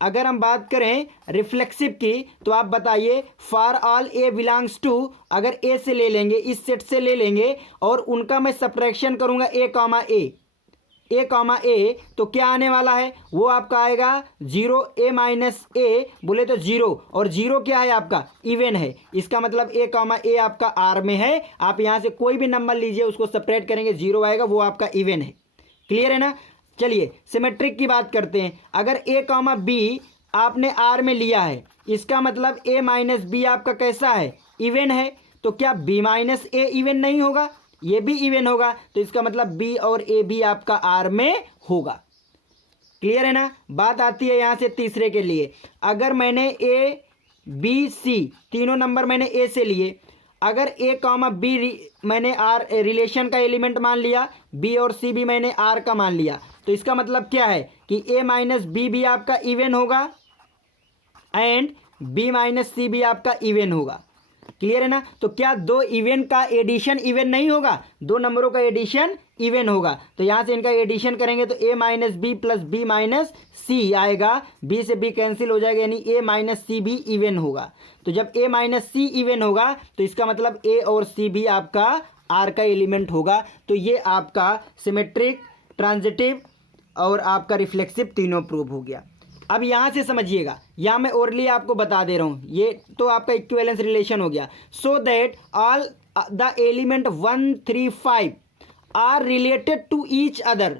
अगर हम बात करें रिफ्लेक्सिव की, तो आप बताइए for all A belongs to, अगर ए से ले लेंगे, इस सेट से ले लेंगे और उनका मैं सब्ट्रैक्शन करूंगा ए कॉमा ए, तो क्या आने वाला है? वो आपका आएगा 0 ए माइनस ए, बोले तो 0, और 0 क्या है आपका? इवन है। इसका मतलब ए कॉमा ए आपका आर में है। आप यहां से कोई भी नंबर लीजिए, उसको सपरेट करेंगे, 0 आएगा, वो आपका इवन है। क्लियर है ना? चलिए सिमेट्रिक की बात करते हैं। अगर ए कॉमा बी आपने आर में लिया है, इसका मतलब ए माइनस बी आपका कैसा है? इवन है। तो क्या बी माइनस ए इवन नहीं होगा? ये भी इवन होगा, तो इसका मतलब बी और ए भी आपका आर में होगा। क्लियर है ना? बात आती है यहां से तीसरे के लिए। अगर मैंने ए बी सी तीनों नंबर मैंने ए से लिए, अगर ए कॉमा बी मैंने आर रिलेशन का एलिमेंट मान लिया, बी और सी भी मैंने आर का मान लिया, तो इसका मतलब क्या है कि ए माइनस बी भी आपका इवन होगा एंड बी माइनस सी भी आपका इवन होगा। क्लियर है ना? तो क्या 2 इवन का एडिशन इवन नहीं होगा? 2 नंबरों का एडिशन इवन होगा। तो यहां से इनका एडिशन करेंगे तो A minus B plus B minus C आएगा, बी से बी कैंसिल हो जाएगा, यानी ए माइनस सी भी इवन होगा। तो जब ए माइनस सी इवन होगा, तो इसका मतलब ए और सी भी आपका आर का एलिमेंट होगा। तो ये आपका सिमेट्रिक, ट्रांजिटिव और आपका रिफ्लेक्सिव तीनों प्रूव हो गया। अब यहां से समझिएगा, यहां मैं ओरली आपको बता दे रहा हूं, ये तो आपका इक्विवेलेंस रिलेशन हो गया। So that all the element 1 3 5 are related to each other.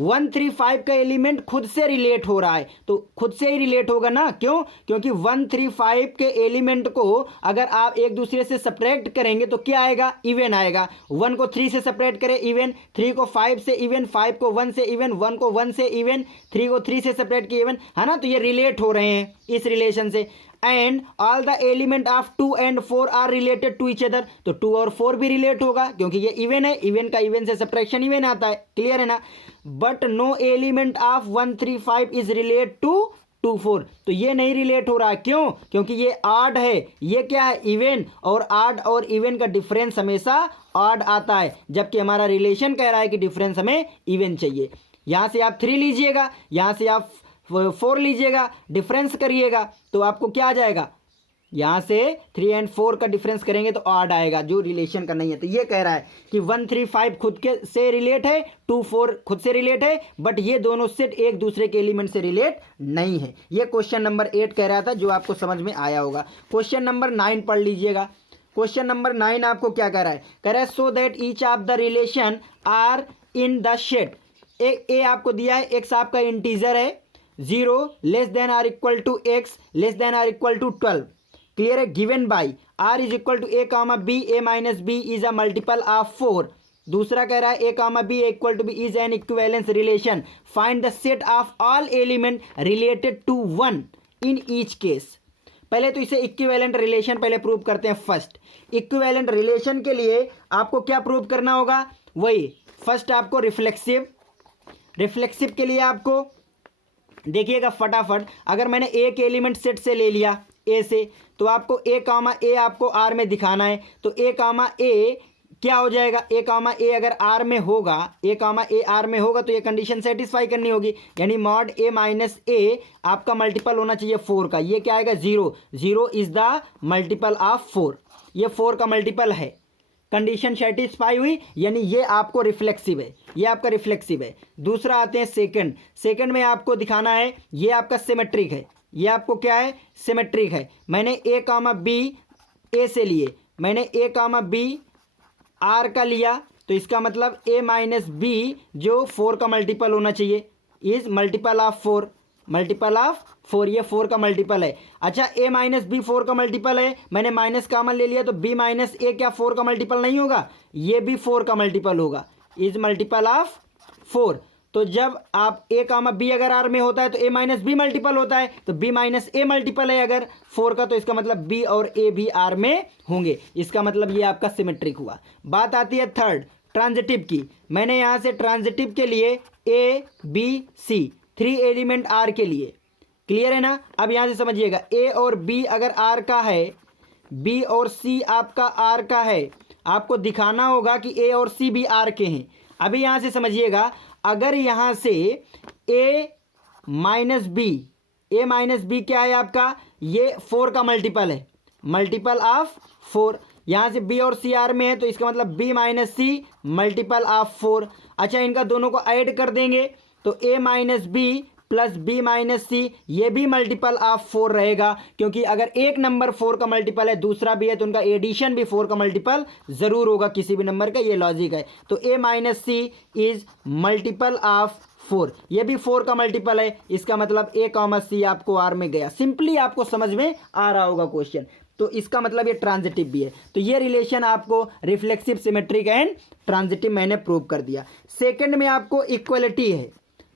135 का एलिमेंट खुद से रिलेट हो रहा है, तो खुद से ही रिलेट होगा ना, क्यों? क्योंकि 135 के एलिमेंट को अगर आप एक दूसरे से सब्ट्रैक्ट करेंगे तो क्या आएगा? इवन आएगा। 1 को 3 से सब्ट्रैक्ट करें इवन, 3 को 5 से इवन, 5 को 1 से इवन, 1 को 1 से इवन, 3 को 3 से सब्ट्रैक्ट किए इवन, है ना? तो ये रिलेट हो रहे हैं इस रिलेशन से। And all the element of 2 and 4 are related to each other, तो 2 और 4 भी रिलेट होगा क्योंकि ये इवन है, इवन का इवन से सब्ट्रैक्शन इवन आता है, क्लियर है ना? But no element of 135 is relate to 24, तो ये नहीं रिलेट हो रहा है, क्यों? क्योंकि ये ऑड है, ये क्या है? इवन, और ऑड और इवन का डिफरेंस हमेशा ऑड आता है, जबकि हमारा रिलेशन कह रहा है कि डिफरेंस हमें इवन चाहिए। यहाँ से आप 3 लीजिएगा, यहाँ से आप 4 लीजिएगा, डिफरेंस करिएगा तो आपको क्या आ जाएगा? यहाँ से 3 and 4 का डिफरेंस करेंगे तो ऑड आएगा, जो रिलेशन का नहीं है। तो ये कह रहा है कि 135 खुद के से रिलेट है, 24 खुद से रिलेट है, बट ये दोनों सेट एक दूसरे के एलिमेंट से रिलेट नहीं है। ये क्वेश्चन नंबर 8 कह रहा था, जो आपको समझ में आया होगा। क्वेश्चन नंबर 9 पढ़ लीजिएगा। क्वेश्चन नंबर 9 आपको क्या कह रहा है? कह रहा है so that each of the relation R in the set. A आपको दिया है, एक्स आपका इंटीजर है, 0 less than or equal to X less than or equal to 12, clear है? Given by R is equal to A comma B, A minus B is a multiple of 4। दूसरा कह रहा है A comma B equal to B is an equivalence relation, find the set of all element related to 1 in each case. पहले तो इसे equivalent relation पहले prove करते हैं। फर्स्ट इक्विवेलेंट रिलेशन के लिए आपको क्या प्रूव करना होगा? वही फर्स्ट आपको रिफ्लेक्सिव के लिए आपको देखिएगा फटाफट, अगर मैंने एक एलिमेंट सेट से ले लिया ए से, तो आपको ए कामा ए आपको आर में दिखाना है, तो ए कामा ए क्या हो जाएगा? ए कामा ए अगर आर में होगा, ए कामा ए आर में होगा तो ये कंडीशन सेटिस्फाई करनी होगी, यानी मॉड ए माइनस ए आपका मल्टीपल होना चाहिए 4 का। ये क्या आएगा? 0, 0 इज द मल्टीपल ऑफ 4, ये 4 का मल्टीपल है। कंडीशन सेटिस्फाई हुई, यानी ये आपको रिफ्लेक्सिव है, ये आपका रिफ्लेक्सिव है। दूसरा आते हैं सेकंड में आपको दिखाना है, ये आपका सिमेट्रिक है, ये आपको क्या है? सिमेट्रिक है। मैंने ए कामा बी ए से लिए, मैंने ए कामा बी आर का लिया, तो इसका मतलब ए माइनस बी जो 4 का मल्टीपल होना चाहिए is multiple of 4, multiple of 4, ये 4 का मल्टीपल है। अच्छा ए माइनस बी 4 का मल्टीपल है, मैंने माइनस कॉमन ले लिया, तो बी माइनस ए क्या 4 का मल्टीपल नहीं होगा? ये भी 4 का मल्टीपल होगा, इज मल्टीपल ऑफ 4। तो जब आप ए कामा बी अगर आर में होता है तो ए माइनस बी मल्टीपल होता है, तो बी माइनस ए मल्टीपल है अगर 4 का, तो इसका मतलब बी और ए भी आर में होंगे, इसका मतलब ये आपका सिमेट्रिक हुआ। बात आती है थर्ड ट्रांजिटिव की। मैंने यहाँ से ट्रांजिटिव के लिए A B C 3 element R के लिए, क्लियर है ना? अब यहाँ से समझिएगा, ए और बी अगर आर का है, बी और सी आपका आर का है, आपको दिखाना होगा कि ए और सी भी आर के हैं। अभी यहाँ से समझिएगा, अगर यहाँ से ए माइनस बी क्या है आपका? ये 4 का मल्टीपल है, मल्टीपल ऑफ 4। यहाँ से बी और सी आर में है, तो इसका मतलब B minus C multiple of 4। अच्छा, इनका दोनों को ऐड कर देंगे तो A minus B plus B minus C, ये भी मल्टीपल ऑफ 4 रहेगा, क्योंकि अगर एक नंबर 4 का मल्टीपल है, दूसरा भी है, तो उनका एडिशन भी 4 का मल्टीपल जरूर होगा किसी भी नंबर का, ये लॉजिक है। तो A minus C is multiple of 4, ये भी 4 का मल्टीपल है, इसका मतलब ए कॉमा सी आपको आर में गया। सिंपली आपको समझ में आ रहा होगा क्वेश्चन, तो इसका मतलब ये ट्रांजिटिव भी है। तो ये रिलेशन आपको रिफ्लेक्सिव, सिमेट्रिक एंड ट्रांजिटिव मैंने प्रूव कर दिया। सेकंड में आपको इक्वलिटी है,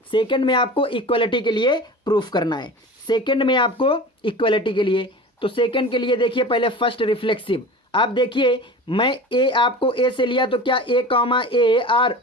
सेकंड में आपको इक्वलिटी के लिए प्रूफ करना है। सेकंड में आपको इक्वलिटी के लिए, तो सेकंड के लिए देखिए पहले फर्स्ट रिफ्लेक्सिव। आप देखिए, मैं ए आपको ए से लिया, तो क्या ए कामा ए आर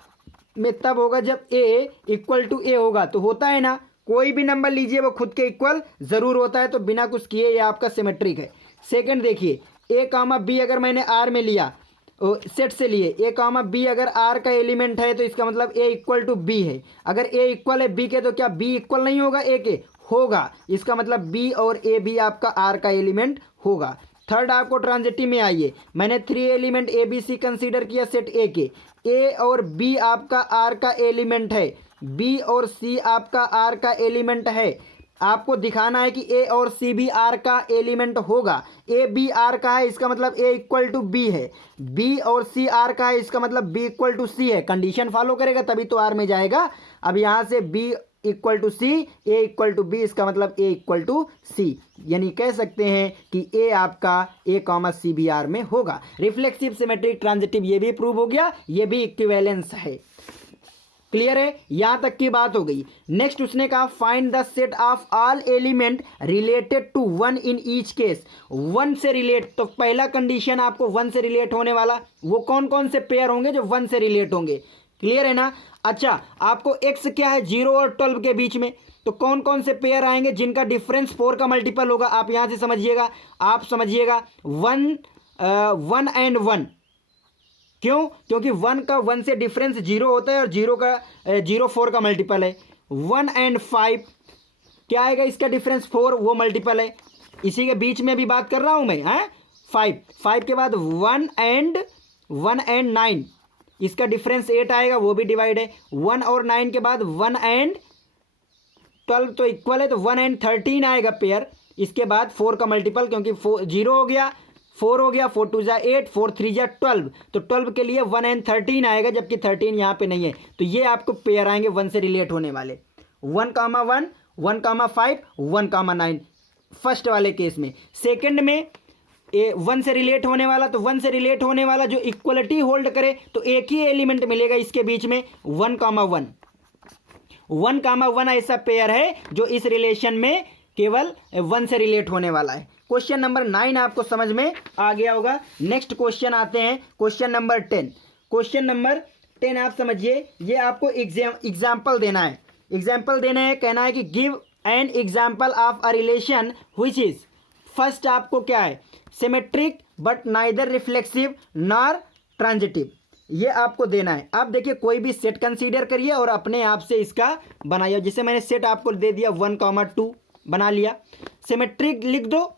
में तब होगा जब ए इक्वल टू ए होगा, तो होता है ना, कोई भी नंबर लीजिए वो खुद के इक्वल जरूर होता है, तो बिना कुछ किए ये आपका सिमेट्रिक है। सेकंड देखिए, ए कामा बी अगर मैंने आर में लिया, सेट से लिए, ए कामा बी अगर आर का एलिमेंट है, तो इसका मतलब ए इक्वल टू बी है। अगर ए इक्वल है बी के, तो क्या बी इक्वल नहीं होगा ए के? होगा, इसका मतलब बी और ए भी आपका आर का एलिमेंट होगा। थर्ड आपको ट्रांजिटिव में आइए, मैंने 3 element A B C consider किया सेट ए के, ए और बी आपका आर का एलिमेंट है, बी और सी आपका आर का एलिमेंट है। आपको दिखाना है कि ए और सी भी आर का एलिमेंट होगा। ए बी आर का है, इसका मतलब ए इक्वल टू बी है, बी और सी आर का है, इसका मतलब बी इक्वल टू सी है। कंडीशन फॉलो करेगा तभी तो आर में जाएगा। अब यहाँ से B equal to C, A equal to B, इसका मतलब ए इक्वल टू सी, यानी कह सकते हैं कि ए आपका ए कॉमा सी बी आर में होगा। रिफ्लेक्सिव, सिमेट्रिक, ट्रांजिटिव ये भी प्रूव हो गया, ये भी इक्विवेलेंस है। क्लियर है, यहां तक की बात हो गई। नेक्स्ट उसने कहा find the set of all element related to one in each case. One से रिलेट, तो पहला कंडीशन आपको वन से रिलेट होने वाला, वो कौन कौन से पेयर होंगे जो वन से रिलेट होंगे। क्लियर है ना। अच्छा, आपको एक्स क्या है 0 और 12 के बीच में, तो कौन कौन से पेयर आएंगे जिनका डिफरेंस 4 का मल्टीपल होगा। आप यहां से समझिएगा, आप समझिएगा 1 एंड 1, क्यों, क्योंकि 1 का 1 से डिफरेंस 0 होता है और 0 का 0 4 का मल्टीपल है। 1 एंड 5 क्या आएगा, इसका डिफरेंस 4, वो मल्टीपल है। इसी के बीच में भी बात कर रहा हूं मैं, हैं 5 के बाद 1 एंड 9, इसका डिफरेंस 8 आएगा, वो भी डिवाइड है। 1 और 9 के बाद 1 एंड 12 तो इक्वल है, तो 1 एंड 13 आएगा पेयर। इसके बाद 4 का मल्टीपल, क्योंकि 0 हो गया, 4 हो गया, 4 2 जा 8, 4 3 जा 12, तो 12 के लिए 1 एंड 13 आएगा, जबकि 13 यहाँ पे नहीं है। तो ये आपको पेयर आएंगे 1 से रिलेट होने वाले, 1, 1, 1, 5, 1, 9 फर्स्ट वाले केस में। सेकंड में 1 से रिलेट होने वाला, तो 1 से रिलेट होने वाला जो इक्वलिटी होल्ड करे तो एक ही एलिमेंट मिलेगा इसके बीच में, 1, 1 ऐसा पेयर है जो इस रिलेशन में केवल 1 से रिलेट होने वाला है। क्वेश्चन नंबर 9 आपको समझ में आ गया होगा। नेक्स्ट क्वेश्चन आते हैं, क्वेश्चन नंबर 10। क्वेश्चन नंबर 10 आप समझिए, ये आपको एग्जाम्पल देना है, कहना है कि give an example of a relation which is, first आपको क्या है, symmetric but neither reflexive nor transitive, ये आपको देना है। आप देखिए कोई भी सेट कंसीडर करिए और अपने आप से इसका बनाइए। जैसे मैंने सेट आपको दे दिया 1, 2 बना लिया, सिमेट्रिक लिख दो,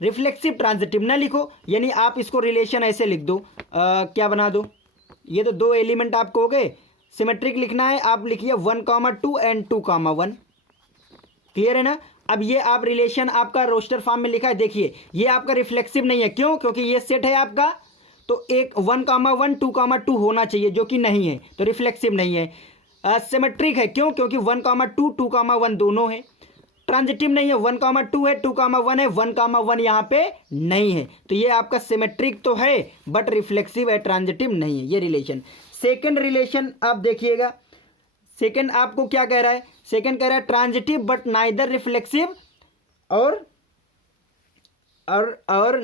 रिफ्लेक्सिव ट्रांजिटिव ना लिखो, यानी आप इसको रिलेशन ऐसे लिख दो, क्या बना दो, ये तो 2 एलिमेंट आपको हो गए। सिमेट्रिक लिखना है, आप लिखिए 1, 2 एंड 2, 1। क्लियर है ना। अब ये आप रिलेशन आपका रोस्टर फॉर्म में लिखा है, देखिए ये आपका रिफ्लेक्सिव नहीं है, क्यों, क्योंकि ये सेट है आपका, तो एक 1, 1, 2, 2 होना चाहिए, जो कि नहीं है, तो रिफ्लेक्सिव नहीं है। सिमेट्रिक है, क्यों, क्योंकि 1, 2, 2, 1 दोनों है। ट्रांजिटिव नहीं है, 1, 2 है, 2, 1 है, 1, 1 यहाँ पे नहीं है, तो ये आपका सिमेट्रिक तो है बट रिफ्लेक्सिव है, ट्रांजिटिव नहीं है ये रिलेशन। सेकंड रिलेशन आप देखिएगा, सेकंड आपको क्या कह रहा है, सेकंड कह रहा है ट्रांजिटिव बट नाइदर रिफ्लेक्सिव और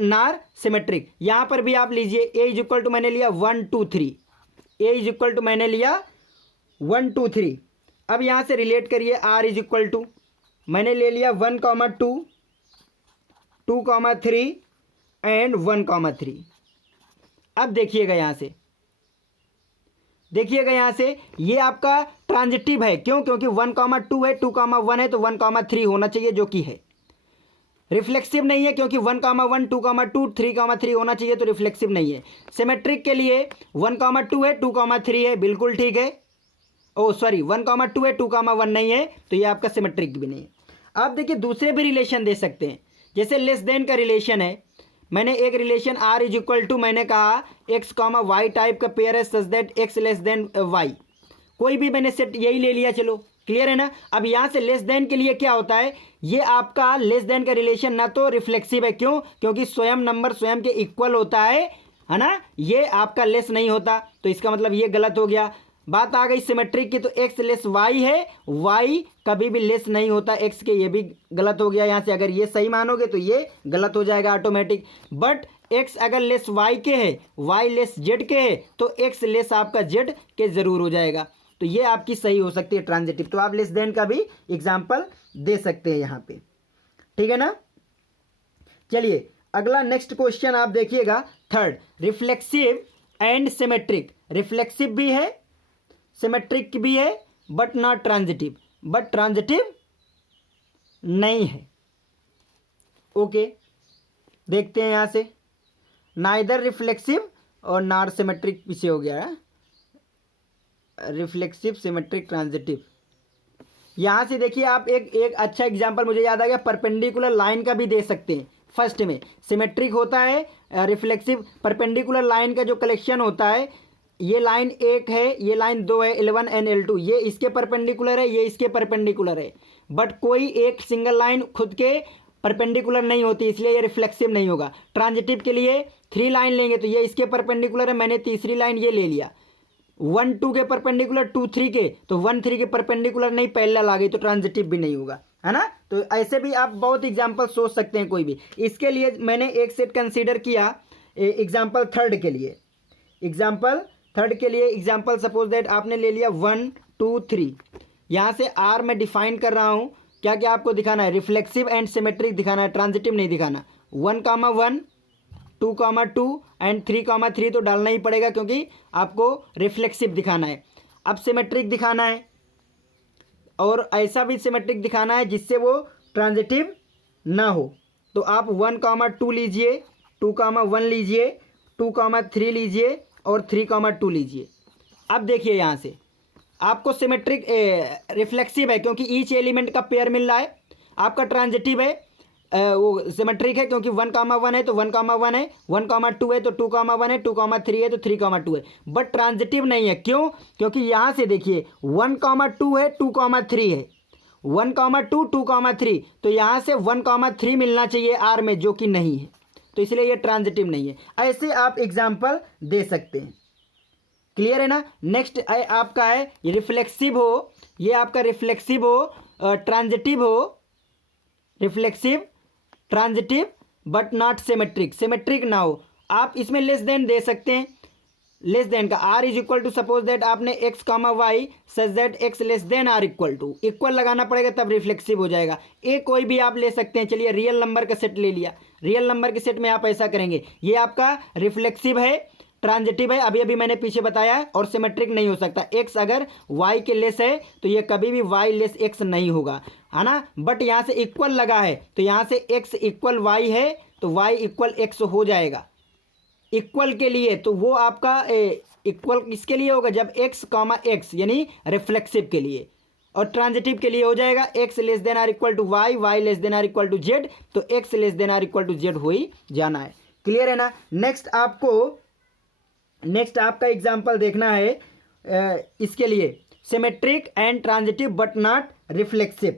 नार सिमेट्रिक। यहां पर भी आप लीजिए ए इज इक्वल टू मैंने लिया 1, 2, 3, ए इज इक्वल टू मैंने लिया 1, 2, 3। अब यहां से रिलेट करिए, आर इज इक्वल टू मैंने ले लिया 1, 2, 2, 3 एंड 1, 3। अब देखिएगा यहां से ये आपका ट्रांजिटिव है, क्यों, क्योंकि 1, 2 है, 2, 1 है, तो 1, 3 होना चाहिए, जो कि है। रिफ्लेक्सिव नहीं है, क्योंकि 1, 1, 2, 2, 3, 3 होना चाहिए, तो रिफ्लेक्सिव नहीं है। सिमेट्रिक के लिए 1, 2 है, 2, 3 है, बिल्कुल ठीक है। 1, 2 है, 2, 1 नहीं है, तो ये आपका सिमेट्रिक भी नहीं है। आप देखिए दूसरे भी रिलेशन दे सकते हैं, जैसे लेस देन का रिलेशन है। मैंने एक relation R is equal to मैंने कहा एक्स वाई टाइप का पेयर है such that x less than y, कोई भी मैंने सेट यही ले लिया, चलो क्लियर है ना। अब यहाँ से लेस देन के लिए क्या होता है, ये आपका लेस देन का रिलेशन ना तो रिफ्लेक्सिव है, क्यों, क्योंकि स्वयं नंबर स्वयं के इक्वल होता है ना, ये आपका लेस नहीं होता, तो इसका मतलब ये गलत हो गया। बात आ गई सिमेट्रिक की, तो एक्स लेस वाई है, वाई कभी भी लेस नहीं होता एक्स के, ये भी गलत हो गया। यहाँ से अगर ये सही मानोगे तो ये गलत हो जाएगा ऑटोमेटिक। बट एक्स अगर लेस वाई के है, वाई लेस जेड के है, तो एक्स लेस आपका जेड के जरूर हो जाएगा, तो ये आपकी सही हो सकती है ट्रांजिटिव। तो आप लेस देन का भी एग्जाम्पल दे सकते हैं यहाँ पे, ठीक है ना। चलिए अगला नेक्स्ट क्वेश्चन आप देखिएगा, third, reflexive and symmetric. Reflexive भी है, सिमेट्रिक भी है, but not transitive, but transitive नहीं है। ओके, देखते हैं यहां से, नाइदर रिफ्लेक्सिव और नॉट सिमेट्रिक पीछे हो गया है, रिफ्लेक्सिव सिमेट्रिक ट्रांजिटिव। यहां से देखिए आप एक अच्छा एग्जांपल मुझे याद आ गया, परपेंडिकुलर लाइन का भी दे सकते हैं। फर्स्ट में सिमेट्रिक होता है, रिफ्लेक्सिव परपेंडिकुलर लाइन का जो कलेक्शन होता है, ये लाइन 1 है, ये लाइन 2 है, L1 एंड L2, ये इसके परपेंडिकुलर है, ये इसके परपेंडिकुलर है, बट कोई एक सिंगल लाइन खुद के परपेंडिकुलर नहीं होती, इसलिए ये रिफ्लेक्सिव नहीं होगा। ट्रांजिटिव के लिए 3 लाइन लेंगे तो ये इसके परपेंडिकुलर है, मैंने तीसरी लाइन ये ले लिया। 1 2 के परपेंडिकुलर, 2 3 के, तो 1 3 के परपेंडिकुलर नहीं, पैरेलल आ गई तो ट्रांजिटिव भी नहीं होगा, है ना। तो ऐसे भी आप बहुत एग्जाम्पल सोच सकते हैं कोई भी। इसके लिए मैंने एक सेट कंसीडर किया एग्जाम्पल थर्ड के लिए। एग्जाम्पल सपोज दैट आपने ले लिया 1 2 3, यहाँ से आर मैं डिफाइन कर रहा हूँ। क्या क्या आपको दिखाना है? रिफ्लेक्सिव एंड सिमेट्रिक दिखाना है, ट्रांजिटिव नहीं दिखाना। 1,1 2,2 एंड 3,3 तो डालना ही पड़ेगा क्योंकि आपको रिफ्लेक्सिव दिखाना है। अब सिमेट्रिक दिखाना है और ऐसा भी सिमेट्रिक दिखाना है जिससे वो ट्रांजिटिव ना हो। तो आप 1,2 लीजिए, 2,1 लीजिए, 2,3 लीजिए और 3,2 लीजिए। अब देखिए यहाँ से आपको सिमेट्रिक रिफ्लेक्सिव है क्योंकि ईच एलिमेंट का पेयर मिल रहा है। आपका ट्रांजिटिव है वो सिमेट्रिक है क्योंकि 1,1 है तो 1,1 है, 1,2 है तो 2,1 है, 2,3 है तो 3,2 है। बट ट्रांजिटिव नहीं है, क्यों? क्योंकि यहाँ से देखिए 1,2 है, 2,3 है, 1,2 2,3, तो यहाँ से 1,3 मिलना चाहिए आर में, जो कि नहीं है, तो इसलिए ये ट्रांजिटिव नहीं है। ऐसे आप एग्जाम्पल दे सकते हैं। क्लियर है ना। नेक्स्ट आपका है रिफ्लेक्सिव हो, ये आपका रिफ्लेक्सिव हो, ट्रांजिटिव हो, reflexive transitive but not symmetric, symmetric ना हो। आप इसमें लेस देन दे सकते हैं, लेस देन का R is equal to suppose that आपने X comma Y such that x less than or equal to, equal लगाना पड़ेगा तब रिफ्लेक्सिव हो जाएगा। एक कोई भी आप ले सकते हैं। चलिए रियल नंबर का सेट ले लिया, रियल नंबर के सेट में आप ऐसा करेंगे, ये आपका रिफ्लेक्सिव है, ट्रांजिटिव है, अभी अभी मैंने पीछे बताया है, और सिमेट्रिक नहीं हो सकता। एक्स अगर वाई के लेस है तो ये कभी भी वाई लेस एक्स नहीं होगा, है ना। बट यहाँ से इक्वल लगा है तो यहाँ से एक्स इक्वल वाई है तो वाई इक्वल एक्स हो जाएगा इक्वल के लिए। तो वो आपका इक्वल किसके लिए होगा? जब एक्स कॉमा एक्स यानी रिफ्लेक्सिव के लिए। और ट्रांजिटिव के लिए हो जाएगा X less than or equal to Y, Y less than or equal to Z, तो X less than or equal to Z हो ही जाना है। क्लियर है ना। नेक्स्ट आपका एग्जाम्पल देखना है इसके लिए symmetric and transitive but not reflexive.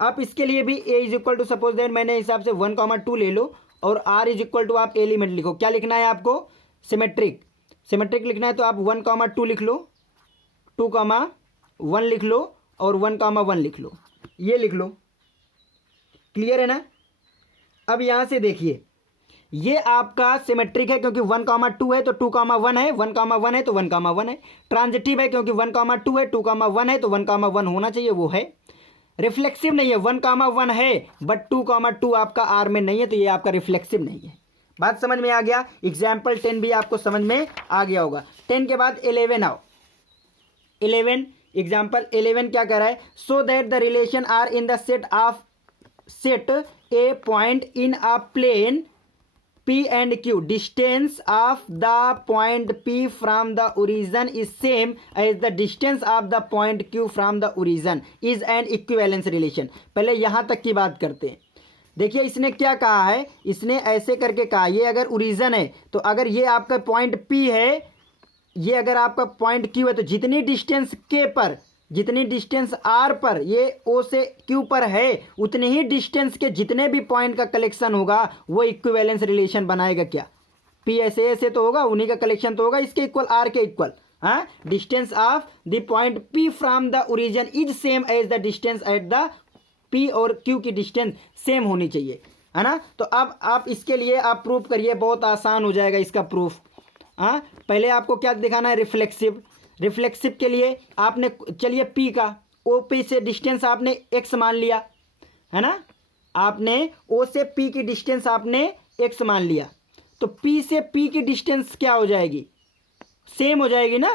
आप इसके लिए भी A is equal to suppose that मैंने हिसाब से 1,2 ले लो और आर इज इक्वल टू आप एलिमेंट लिखो। क्या लिखना है आपको? सिमेट्रिक लिखना है तो आप 1,2 लिख लो, 2,1 लिख लो और 1,1 लिख लो, ये लिख लो। क्लियर है ना। अब यहाँ से देखिए ये आपका सिमेट्रिक है क्योंकि 1,2 है तो 2,1 है, 1,1 है तो 1,1 है। ट्रांजिटिव है क्योंकि 1,2 है, 2,1 है तो 1,1 होना चाहिए, वो है। रिफ्लेक्सिव नहीं है, 1,1 है बट 2,2 आपका आर में नहीं है तो ये आपका रिफ्लेक्सिव नहीं है। बात समझ में आ गया। एग्जाम्पल 10 भी आपको समझ में आ गया होगा। 10 के बाद 11 आओ। 11 एग्जाम्पल 11 क्या कह रहा है? So that the relation R in the set A point in a plane P and Q, distance of the point P from the origin is same as the distance of the point Q from the origin is an equivalence relation। पहले यहाँ तक की बात करते हैं। देखिए इसने क्या कहा है, इसने ऐसे करके कहा ये अगर ओरिजिन है तो अगर ये आपका पॉइंट P है, ये अगर आपका पॉइंट Q है तो जितनी डिस्टेंस K पर, जितनी डिस्टेंस R पर ये O से Q पर है, उतनी ही डिस्टेंस के जितने भी पॉइंट का कलेक्शन होगा वो इक्विवेलेंस रिलेशन बनाएगा। क्या P ऐसे तो होगा, उन्हीं का कलेक्शन तो होगा इसके इक्वल, R के इक्वल। हाँ, distance of the point P from the origin is same as the distance at the P, और Q की डिस्टेंस सेम होनी चाहिए, है ना। तो अब आप इसके लिए आप प्रूफ करिए, बहुत आसान हो जाएगा इसका प्रूफ। हाँ, पहले आपको क्या दिखाना है? रिफ्लेक्सिव के लिए आपने, चलिए P का OP से डिस्टेंस आपने x मान लिया, है ना। आपने O से P की डिस्टेंस आपने x मान लिया, तो P से P की डिस्टेंस क्या हो जाएगी? सेम हो जाएगी ना।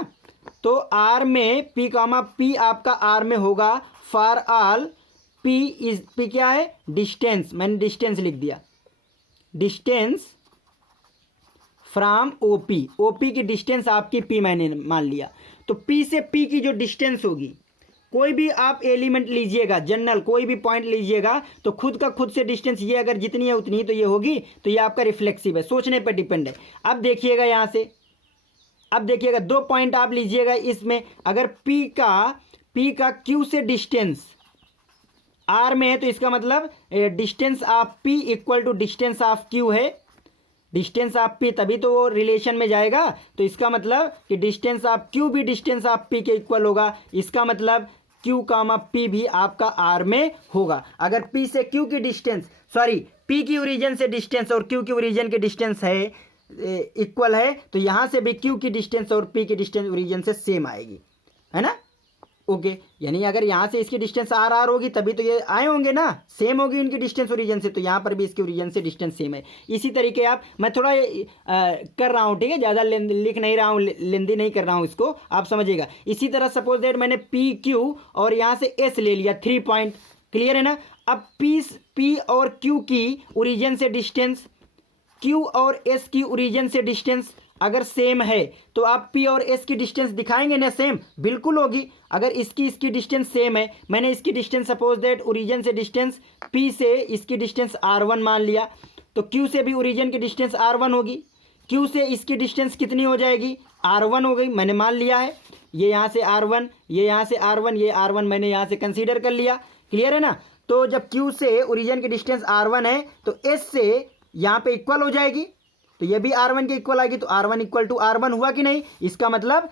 तो R में P कामा P आपका R में होगा फॉर ऑल P क्या है? डिस्टेंस, मैंने डिस्टेंस लिख दिया, डिस्टेंस फ्रॉम OP की डिस्टेंस आपकी P मैंने मान लिया। तो P से P की जो डिस्टेंस होगी, कोई भी आप एलिमेंट लीजिएगा, जनरल कोई भी पॉइंट लीजिएगा तो खुद का खुद से डिस्टेंस ये अगर जितनी है उतनी ही तो ये होगी, तो ये आपका रिफ्लेक्सिव है, सोचने पर डिपेंड है। अब देखिएगा यहाँ से अब देखिएगा 2 पॉइंट आप लीजिएगा इसमें, अगर P का Q से डिस्टेंस R में है तो इसका मतलब distance of P equal to distance of Q है। डिस्टेंस ऑफ P तभी तो वो रिलेशन में जाएगा, तो इसका मतलब कि डिस्टेंस ऑफ Q भी डिस्टेंस ऑफ P के इक्वल होगा। इसका मतलब Q कामा P भी आपका R में होगा। अगर P से Q की डिस्टेंस, सॉरी P की ओरिजिन से डिस्टेंस और Q की ओरिजिन की डिस्टेंस है इक्वल है, तो यहाँ से भी Q की डिस्टेंस और P की डिस्टेंस ओरिजिन से सेम आएगी, है ना। ओके, यानी अगर यहाँ से इसकी डिस्टेंस R होगी तभी तो ये आए होंगे ना, सेम होगी इनकी डिस्टेंस ओरिजिन से, तो यहाँ पर भी इसकी ओरिजिन से डिस्टेंस सेम है। इसी तरीके आप, मैं थोड़ा कर रहा हूँ, ठीक है, ज़्यादा लिख नहीं रहा हूँ, लेंदी नहीं कर रहा हूँ इसको, आप समझिएगा। इसी तरह सपोज दैट मैंने PQ और यहाँ से S ले लिया, 3 पॉइंट, क्लियर है ना। अब P और Q की ओरिजिन से डिस्टेंस, Q और S की ओरिजिन से डिस्टेंस अगर सेम है तो आप P और S की डिस्टेंस दिखाएंगे ना सेम, बिल्कुल होगी। अगर इसकी डिस्टेंस सेम है, मैंने इसकी डिस्टेंस सपोज दैट ओरिजिन से डिस्टेंस P से इसकी डिस्टेंस R1 मान लिया, तो Q से भी ओरिजिन की डिस्टेंस R1 होगी। Q से इसकी डिस्टेंस कितनी हो जाएगी, R1 हो गई, मैंने मान लिया है। ये यहाँ से R1, ये यहाँ से R1, ये R1 मैंने यहाँ से कंसीडर कर लिया, क्लियर है ना। तो जब Q से ओरिजिन की डिस्टेंस R1 है तो S से यहाँ पे इक्वल हो जाएगी, तो ये भी R1 के इक्वल आएगी, तो R1 इक्वल टू R1 हुआ कि नहीं। इसका मतलब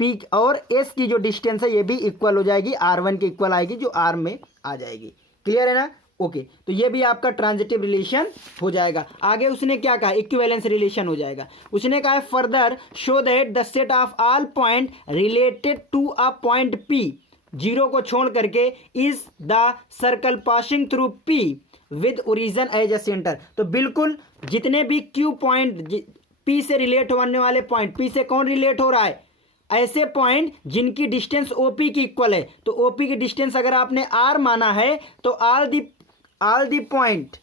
P और S की जो डिस्टेंस है ये भी इक्वल हो जाएगी, R1 के इक्वल आएगी, जो R में आ जाएगी, क्लियर है ना। ओके, तो ये भी आपका ट्रांजिटिव रिलेशन हो जाएगा। आगे उसने क्या कहा, इक्विवेलेंस रिलेशन हो जाएगा। उसने कहा है further show that the set of all point related to a point P, zero को छोड़ करके, is the circle passing through P with origin as a centre. तो बिल्कुल जितने भी Q पॉइंट P से रिलेट होने वाले पॉइंट, P से कौन रिलेट हो रहा है, ऐसे पॉइंट जिनकी डिस्टेंस OP की इक्वल है, तो OP की डिस्टेंस अगर आपने R माना है तो all the point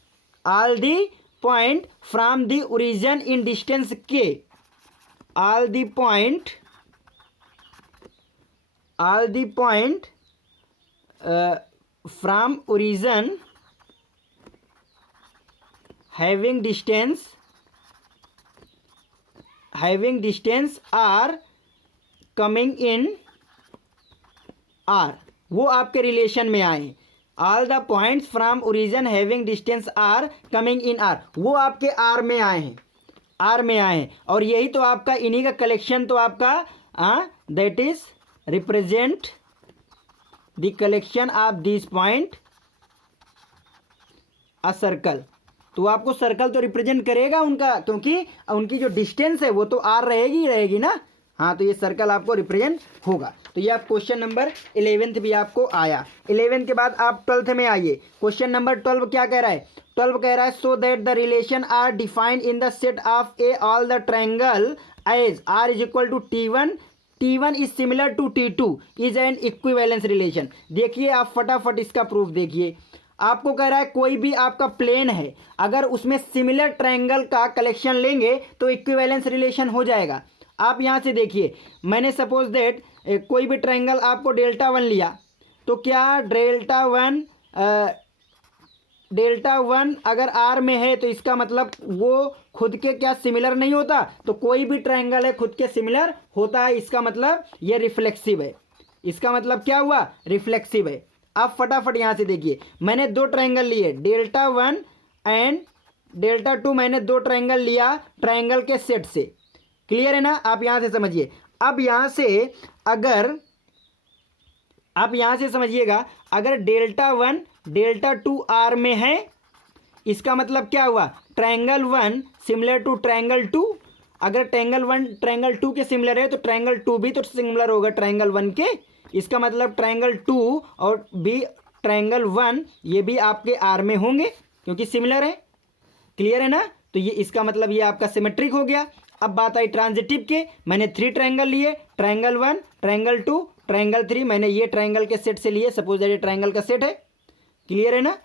from the origin in distance K, all the point from origin having distance are coming in R, वो आपके रिलेशन में आए। All the points from origin having distance are coming in R, वो आपके R में आए हैं, और यही तो आपका, इन्हीं का कलेक्शन तो आपका that is represent the collection of this point a circle. तो आपको सर्कल तो रिप्रेजेंट करेगा उनका, क्योंकि उनकी जो डिस्टेंस है वो तो R रहेगी ना। हाँ, तो ये सर्कल आपको रिप्रेजेंट होगा। तो ये आप क्वेश्चन नंबर 11 भी आपको आया। 11 के बाद आप 12 में आइए। क्वेश्चन नंबर 12 क्या कह रहा है, 12 कह रहा है so that the relation R defined in the set of A all the triangle as R is equal to T1 is similar to T2 is an equivalence relation. देखिए आप फटाफट इसका प्रूफ देखिए। आपको कह रहा है कोई भी आपका प्लेन है, अगर उसमें सिमिलर ट्रायंगल का कलेक्शन लेंगे तो इक्विवेलेंस रिलेशन हो जाएगा। आप यहाँ से देखिए, मैंने सपोज दैट कोई भी ट्रायंगल आपको डेल्टा 1 लिया, तो क्या डेल्टा वन अगर R में है तो इसका मतलब वो खुद के क्या सिमिलर नहीं होता, तो कोई भी ट्रायंगल है खुद के सिमिलर होता है, इसका मतलब ये रिफ्लेक्सिव है। इसका मतलब क्या हुआ, रिफ्लेक्सिव है। आप फटाफट यहाँ से देखिए, मैंने 2 ट्रायंगल लिए, डेल्टा 1 एंड डेल्टा 2, मैंने 2 ट्रायंगल लिया ट्रायंगल के सेट से, क्लियर है ना। आप यहाँ से समझिए। अब यहाँ से अगर आप यहाँ से समझिएगा, अगर डेल्टा 1 डेल्टा 2 R में है, इसका मतलब क्या हुआ, ट्रायंगल 1 सिमिलर टू ट्रायंगल 2। अगर ट्रायंगल 1 ट्रायंगल 2 के सिमिलर है तो ट्रायंगल 2 भी तो सिमिलर होगा ट्रायंगल 1 के। इसका मतलब ट्रायंगल 2 और भी ट्रायंगल 1 ये भी आपके R में होंगे क्योंकि सिमिलर है, क्लियर है ना। तो ये इसका मतलब ये आपका सिमेट्रिक हो गया। अब बात आई ट्रांजिटिव के, मैंने 3 ट्रायंगल लिए, ट्रायंगल 1 ट्रायंगल 2 ट्रायंगल 3, मैंने ये ट्रायंगल के सेट से लिए, सपोज दैट ये ट्रायंगल का सेट है, क्लियर है ना।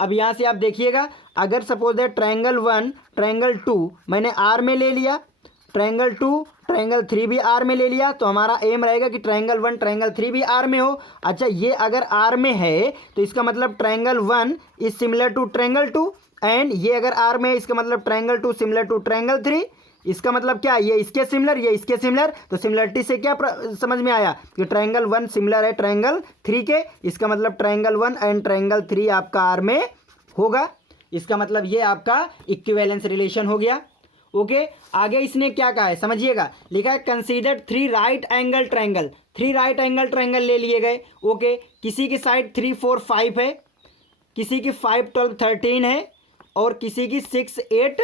अब यहाँ से आप देखिएगा, अगर सपोज दैट ट्रायंगल 1 ट्रायंगल 2 मैंने R में ले लिया, ट्रायंगल 2 ट्रायंगल 3 भी R में ले लिया, तो हमारा एम रहेगा कि ट्रायंगल 1 ट्रायंगल 3 भी R में हो। अच्छा, ये अगर R में है तो इसका मतलब triangle 1 is similar to triangle 2, and ये अगर R में है इसका मतलब ट्रायंगल 2 सिमिलर टू ट्रायंगल 3। इसका मतलब क्या, ये इसके सिमिलर, ये इसके सिमिलर, तो सिमिलरिटी से क्या समझ में आया कि ट्रायंगल 1 सिमिलर है ट्रायंगल 3 के, इसका मतलब ट्रायंगल 1 एंड ट्रायंगल 3 आपका आर में होगा। इसका मतलब ये आपका इक्विवेलेंस रिलेशन हो गया। ओके, आगे इसने क्या कहा है समझिएगा, लिखा है consider 3 right angle triangle, 3 right angle triangle ले लिए गए। ओके, किसी की साइड 3 4 5 है, किसी की 5 12 13 है और किसी की 6 8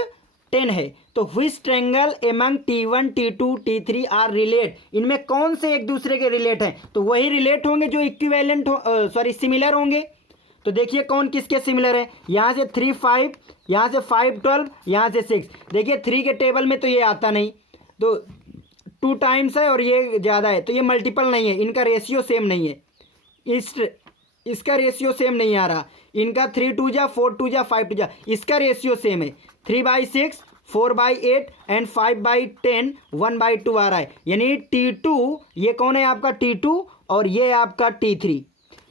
10 है। तो which triangle among T1 T2 T3 are relate, इनमें कौन से एक दूसरे के रिलेट हैं, तो वही रिलेट होंगे जो इक्विवेलेंट सिमिलर होंगे। तो देखिए कौन किसके सिमिलर है, यहाँ से 3 5, यहाँ से 5 12, यहाँ से 6। देखिए 3 के टेबल में तो ये आता नहीं, तो 2 टाइम्स है और ये ज़्यादा है, तो ये मल्टीपल नहीं है, इनका रेशियो सेम नहीं है। इसका रेशियो सेम नहीं आ रहा, इनका 3 2 जा 4 2 जा 5 2 जा, इसका रेशियो सेम है 3/6 4/8 एंड 5/10 1/2 आ रहा है। यानी T2 ये कौन है आपका T2 और ये आपका T3,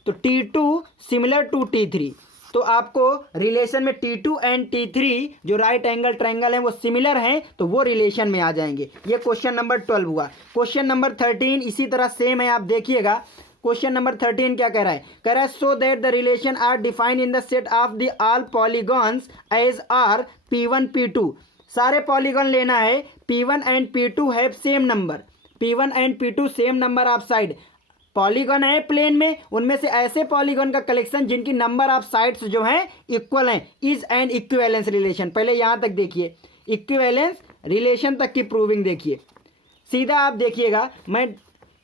तो T2 सिमिलर टू T3। तो आपको रिलेशन में T2 एंड T3 जो राइट एंगल ट्रायंगल हैं वो सिमिलर हैं, तो वो रिलेशन में आ जाएंगे। ये क्वेश्चन नंबर 12 हुआ। क्वेश्चन नंबर 13 इसी तरह सेम है, आप देखिएगा। क्वेश्चन नंबर 13 क्या कह रहा है, कह रहा है so that the relation R defined in the set of the all polygons as R P1 P2। सारे पॉलीगॉन लेना है, P1 and P2 have same number, P1 and P2 same number of side. Polygon है plane में, उनमें से ऐसे polygon का collection जिनकी नंबर ऑफ साइड्स जो हैं इक्वल हैं, इज एन इक्विवेलेंस रिलेशन। पहले यहाँ तक देखिए, इक्विवेलेंस रिलेशन तक की प्रूविंग देखिए। सीधा आप देखिएगा,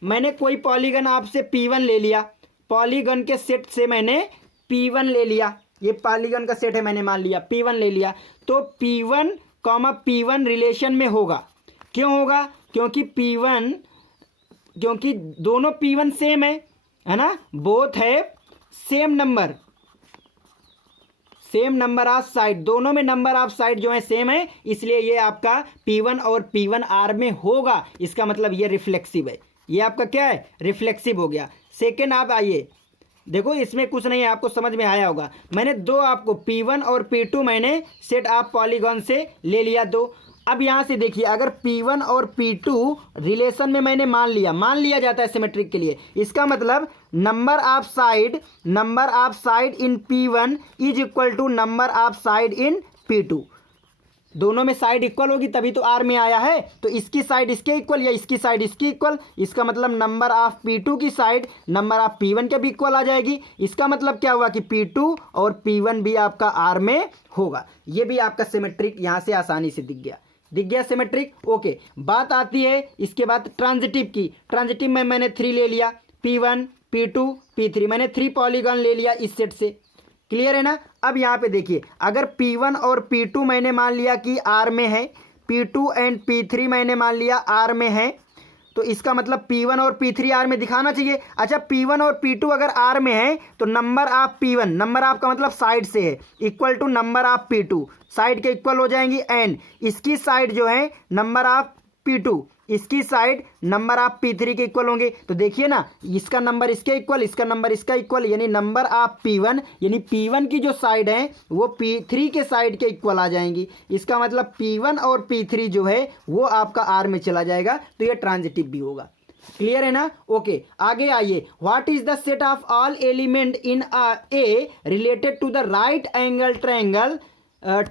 मैंने कोई पॉलीगॉन आपसे P1 ले लिया, पॉलीगॉन के सेट से मैंने P1 ले लिया, ये पॉलीगॉन का सेट है, मैंने मान लिया P1 ले लिया, तो P1 P1 रिलेशन में होगा। क्यों होगा, क्योंकि दोनों P1 सेम है ना, बोथ है सेम नंबर ऑफ साइड, दोनों में नंबर ऑफ साइड जो है सेम है, इसलिए ये आपका P1 और P1 आर में होगा। इसका मतलब ये रिफ्लेक्सिव है, ये आपका क्या है, रिफ्लेक्सिव हो गया। सेकेंड आप आइए, देखो इसमें कुछ नहीं है, आपको समझ में आया होगा। मैंने दो आपको P1 और P2 मैंने सेट ऑफ पॉलीगॉन से ले लिया दो। अब यहाँ से देखिए, अगर P1 और P2 रिलेशन में मैंने मान लिया जाता है सिमेट्रिक के लिए, इसका मतलब number of side in P1 is equal to number of side in P2। दोनों में साइड इक्वल होगी तभी तो आर में आया है, तो इसकी साइड इसके इक्वल या इसकी साइड इसकी इक्वल, इसका मतलब नंबर ऑफ P2 की साइड नंबर ऑफ P1 के भी इक्वल आ जाएगी। इसका मतलब क्या हुआ कि P2 और P1 भी आपका आर में होगा। ये भी आपका सिमेट्रिक यहाँ से आसानी से दिख गया सिमेट्रिक। ओके, बात आती है इसके बाद ट्रांजिटिव की। ट्रांजिटिव में मैंने 3 ले लिया, P1 P2 P3, मैंने 3 पॉलीगॉन ले लिया इस सेट से। क्लियर है ना। अब यहाँ पे देखिए, अगर P1 और P2 मैंने मान लिया कि आर में है, P2 एंड P3 मैंने मान लिया आर में है, तो इसका मतलब P1 और P3 आर में दिखाना चाहिए। अच्छा, P1 और P2 अगर आर में है तो number of P1, number of का मतलब साइड से है, equal to number of P2, side के इक्वल हो जाएंगी। एंड इसकी साइड जो है नंबर ऑफ P2, इसकी साइड नंबर ऑफ P3 के इक्वल होंगे। तो देखिए ना, इसका नंबर इसके इक्वल, इसका नंबर इसका इक्वल, यानी नंबर ऑफ P1 यानी P1 की जो साइड है वो P3 के साइड के इक्वल आ जाएंगी। इसका मतलब P1 और P3 जो है वो आपका आर में चला जाएगा, तो ये ट्रांजिटिव भी होगा। क्लियर है ना। ओके, आगे आइए। What is the set of all element in A related to the right angle triangle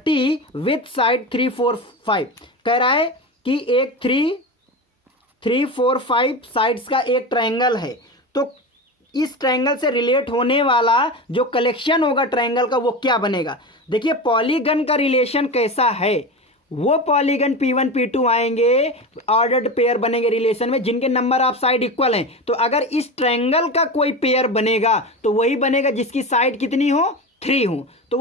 T with side 3 4 5। कह रहा है कि एक 3 4 5 साइड्स का एक ट्रायंगल है, तो इस ट्रायंगल से रिलेट होने वाला जो कलेक्शन होगा ट्रायंगल का वो क्या बनेगा। देखिए पॉलीगन का रिलेशन कैसा है, वो पॉलीगन P1 P2 आएंगे, ऑर्डर्ड पेयर बनेंगे रिलेशन में जिनके नंबर ऑफ साइड इक्वल हैं। तो अगर इस ट्रायंगल का कोई पेयर बनेगा तो वही बनेगा जिसकी साइड कितनी हो, 3 हो। तो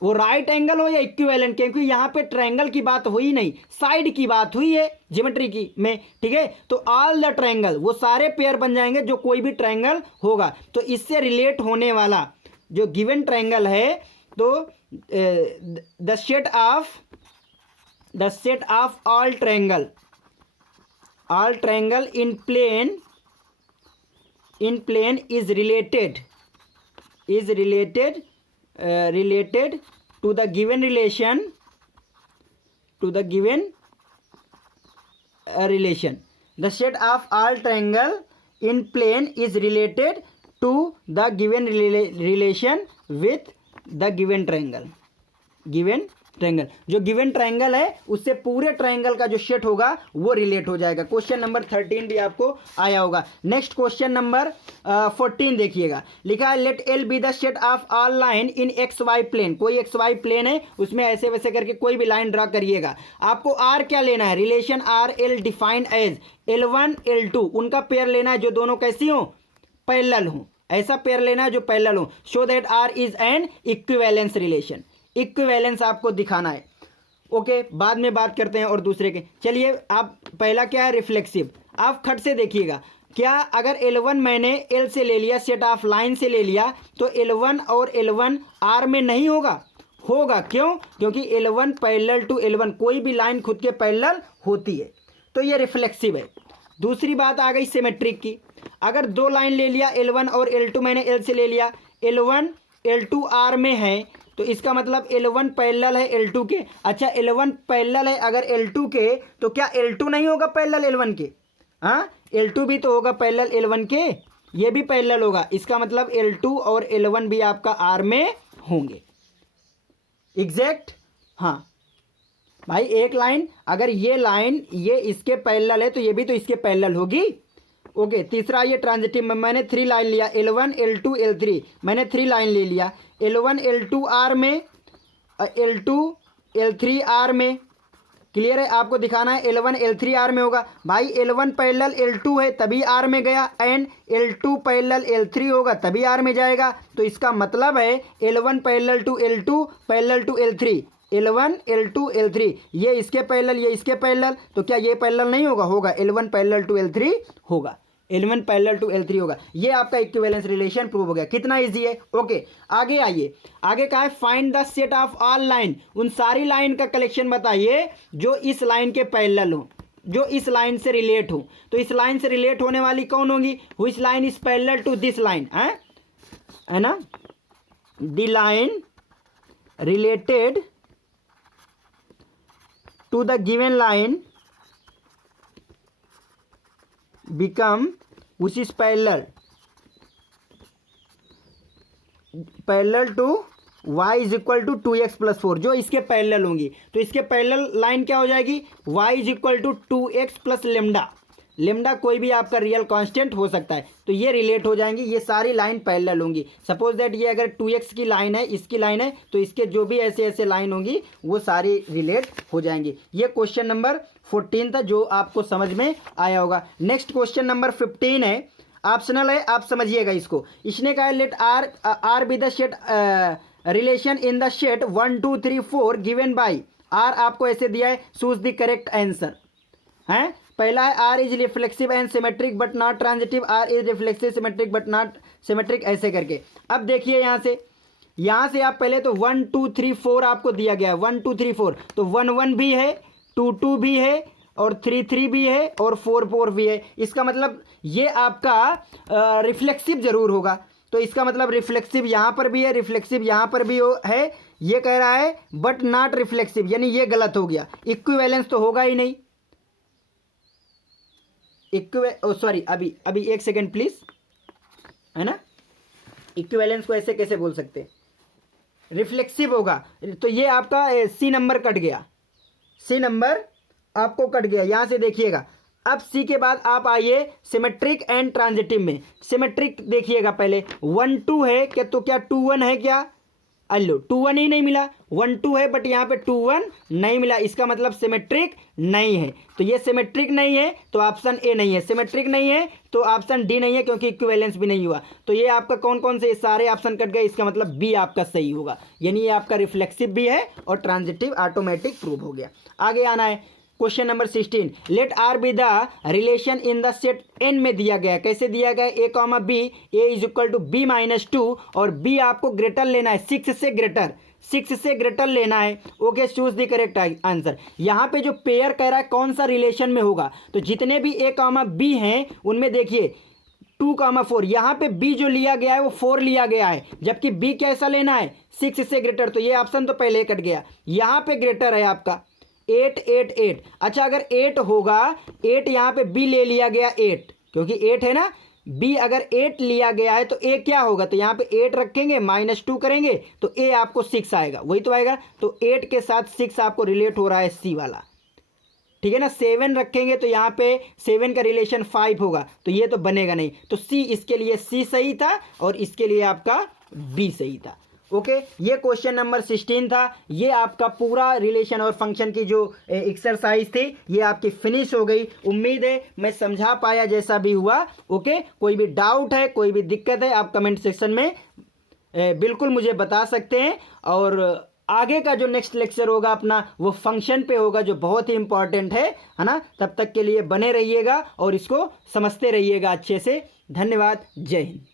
वो राइट एंगल हो या इक्विवेलेंट, क्योंकि यहाँ पे ट्रायंगल की बात हुई नहीं, साइड की बात हुई है ज्योमेट्री की में। ठीक है, तो ऑल द ट्रायंगल, वो सारे पेयर बन जाएंगे जो कोई भी ट्रायंगल होगा। तो इससे रिलेट होने वाला जो गिवन ट्रायंगल है, तो the set of all triangle in plane is related to the given relation. The set of all triangle in plane is related to the given relation with the given triangle. Given triangle, जो given triangle है उससे पूरे triangle का जो set होगा वो relate हो जाएगा. क्वेश्चन नंबर 13 भी आपको आया होगा. नेक्स्ट क्वेश्चन नंबर 14 देखिएगा. लिखा है let L be the set of all line in x y plane. कोई एक्स वाई प्लेन है, उसमें ऐसे वैसे करके कोई भी लाइन ड्रा करिएगा. आपको आर क्या लेना है, relation R L defined as L1 L2, उनका पेयर लेना है जो दोनों कैसी हो, पैरेलल हो. ऐसा पेयर लेना है जो पैरेलल हो. So that R is an equivalence relation. Equivalence आपको दिखाना है. ओके, बाद में बात करते हैं और दूसरे के. चलिए, आप पहला क्या है, रिफ्लेक्सिव. आप खट से देखिएगा, क्या अगर L1 मैंने L से ले लिया, सेट ऑफ लाइन से ले लिया, तो L1 और L1 R में नहीं होगा. होगा, क्यों? क्योंकि L1 पैरेलल टू L1, कोई भी लाइन खुद के पैरेलल होती है, तो ये रिफ्लेक्सिव है. दूसरी बात आ गई सिमेट्रिक की. अगर दो लाइन ले लिया L1 और L2, मैंने L से ले लिया, L1 L2 R में है, तो इसका मतलब L1 पैरेलल है L2 के. अच्छा, L1 पैरेलल है अगर L2 के, तो क्या L2 नहीं होगा पैरेलल L1 के? हाँ, L2 भी तो होगा पैरेलल L1 के, ये भी पैरेलल होगा. इसका मतलब L2 और L1 भी आपका R में होंगे. एग्जैक्ट. हाँ भाई, एक लाइन, अगर ये लाइन ये इसके पैरेलल है तो ये भी तो इसके पैरेलल होगी. ओके, तीसरा ये ट्रांजिटिव में मैंने 3 लाइन लिया, L1 L2 L3, मैंने 3 लाइन ले लिया. L1 L2 R में, L2 L3 R में. क्लियर है? आपको दिखाना है L1 L3 R में होगा. भाई L1 पैरेलल L2 है तभी R में गया, एंड L2 पैरेलल L3 होगा तभी R में जाएगा. तो इसका मतलब है L1 parallel to L2 parallel to L3, L1 L2 L3, ये इसके पैरेलल ये इसके पैरेलल, तो क्या ये पैरेलल नहीं होगा? होगा. L1 पैरेलल टू L3 होगा, L1 पैरेलल टू L3 होगा. ये आपका इक्विवेलेंस रिलेशन प्रूव हो गया. कितना इजी है. ओके, आगे आइए. आगे क्या है, find the set of all line. उन सारी लाइन का कलेक्शन बताइए जो इस लाइन के पैरेलल हो, जो इस लाइन से रिलेट हो. तो इस लाइन से रिलेट होने वाली कौन होगी? Which line is parallel to this line, है ना? The line related to the given line become which is parallel to y is equal to 2x plus 4, जो इसके पैरेलल होंगी. तो इसके पैरेलल लाइन क्या हो जाएगी? y is equal to 2x plus lambda. Lambda कोई भी आपका रियल कांस्टेंट हो सकता है, तो ये रिलेट हो जाएंगी. ये सारी लाइन पैरेलल होंगी. सपोज दैट ये अगर 2x की लाइन है, इसकी लाइन है, तो इसके जो भी ऐसे ऐसे लाइन होंगी वो सारी रिलेट हो जाएंगी. ये क्वेश्चन नंबर 14 था जो आपको समझ में आया होगा. नेक्स्ट क्वेश्चन नंबर 15 है, ऑप्शनल है, आप समझिएगा इसको. इसने कहा let R be the set relation in the set 1 2 3 4 given by R. आपको ऐसे दिया है, चूज द करेक्ट आंसर. है पहला है R is reflexive and symmetric but not transitive, R is reflexive symmetric but not symmetric, ऐसे करके. अब देखिए यहाँ से आप पहले तो 1 2 3 4 आपको दिया गया है, 1 2 3 4, तो 1 1 भी है, 2 2 भी है, और 3 3 भी है, और 4 4 भी है. इसका मतलब ये आपका रिफ्लेक्सिव जरूर होगा. तो इसका मतलब रिफ्लेक्सिव यहाँ पर भी है, रिफ्लेक्सिव यहाँ पर भी है. ये कह रहा है बट नॉट रिफ्लेक्सिव, यानी ये गलत हो गया. इक्विवेलेंस तो होगा ही नहीं. सॉरी, अभी एक सेकेंड प्लीज, है ना. इक्विवेलेंस को ऐसे कैसे बोल सकते, रिफ्लेक्सिव होगा. तो ये आपका सी नंबर कट गया, सी नंबर आपको कट गया. यहां से देखिएगा. अब सी के बाद आप आइए सिमेट्रिक एंड ट्रांजिटिव में. सिमेट्रिक देखिएगा, पहले 1 2 है क्या, तो क्या 2 1 है क्या? अल्लो 2 1 ही नहीं मिला, 1 2 है बट यहाँ पे 2 1 नहीं मिला. इसका मतलब सिमेट्रिक नहीं है. तो ये सिमेट्रिक नहीं है तो ऑप्शन ए नहीं है, सिमेट्रिक नहीं है तो ऑप्शन डी नहीं है, क्योंकि इक्विवेलेंस भी नहीं हुआ. तो ये आपका कौन कौन से सारे ऑप्शन कट गए. इसका मतलब बी आपका सही होगा, यानी ये आपका रिफ्लेक्सिव भी है और ट्रांजिटिव ऑटोमेटिक प्रूव हो गया. आगे आना है question number 16. Let R be the relation in the set N में दिया गया. कैसे दिया गया? A comma B, A is equal to B minus 2, और बी आपको ग्रेटर लेना है, 6 से ग्रेटर लेना है. Okay, choose the correct answer. यहाँ पे जो पेयर कह रहा है कौन सा रिलेशन में होगा, तो जितने भी ए कॉमा बी हैं उनमें देखिए 2 कॉमा 4, यहाँ पे बी जो लिया गया है वो 4 लिया गया है, जबकि बी कैसा लेना है, 6 से ग्रेटर. तो ये ऑप्शन तो पहले कट गया. यहाँ पे ग्रेटर है आपका, 8 8 8। अच्छा अगर 8 होगा, 8 यहाँ पे बी ले लिया गया 8, क्योंकि 8 है ना, बी अगर 8 लिया गया है तो ए क्या होगा, तो यहाँ पे 8 रखेंगे -2 करेंगे तो ए आपको 6 आएगा, वही तो आएगा। तो 8 के साथ 6 आपको रिलेट हो रहा है सी वाला, ठीक है ना। 7 रखेंगे तो यहाँ पे 7 का रिलेशन 5 होगा, तो ये तो बनेगा नहीं, तो सी, इसके लिए सी सही था और इसके लिए आपका बी सही था। ओके, ये क्वेश्चन नंबर 16 था। ये आपका पूरा रिलेशन और फंक्शन की जो एक्सरसाइज थी ये आपकी फिनिश हो गई। उम्मीद है मैं समझा पाया जैसा भी हुआ। ओके, कोई भी डाउट है, कोई भी दिक्कत है, आप कमेंट सेक्शन में बिल्कुल मुझे बता सकते हैं। और आगे का जो नेक्स्ट लेक्चर होगा अपना वो फंक्शन पे होगा, जो बहुत ही इंपॉर्टेंट है ना। तब तक के लिए बने रहिएगा और इसको समझते रहिएगा अच्छे से। धन्यवाद, जय हिंद।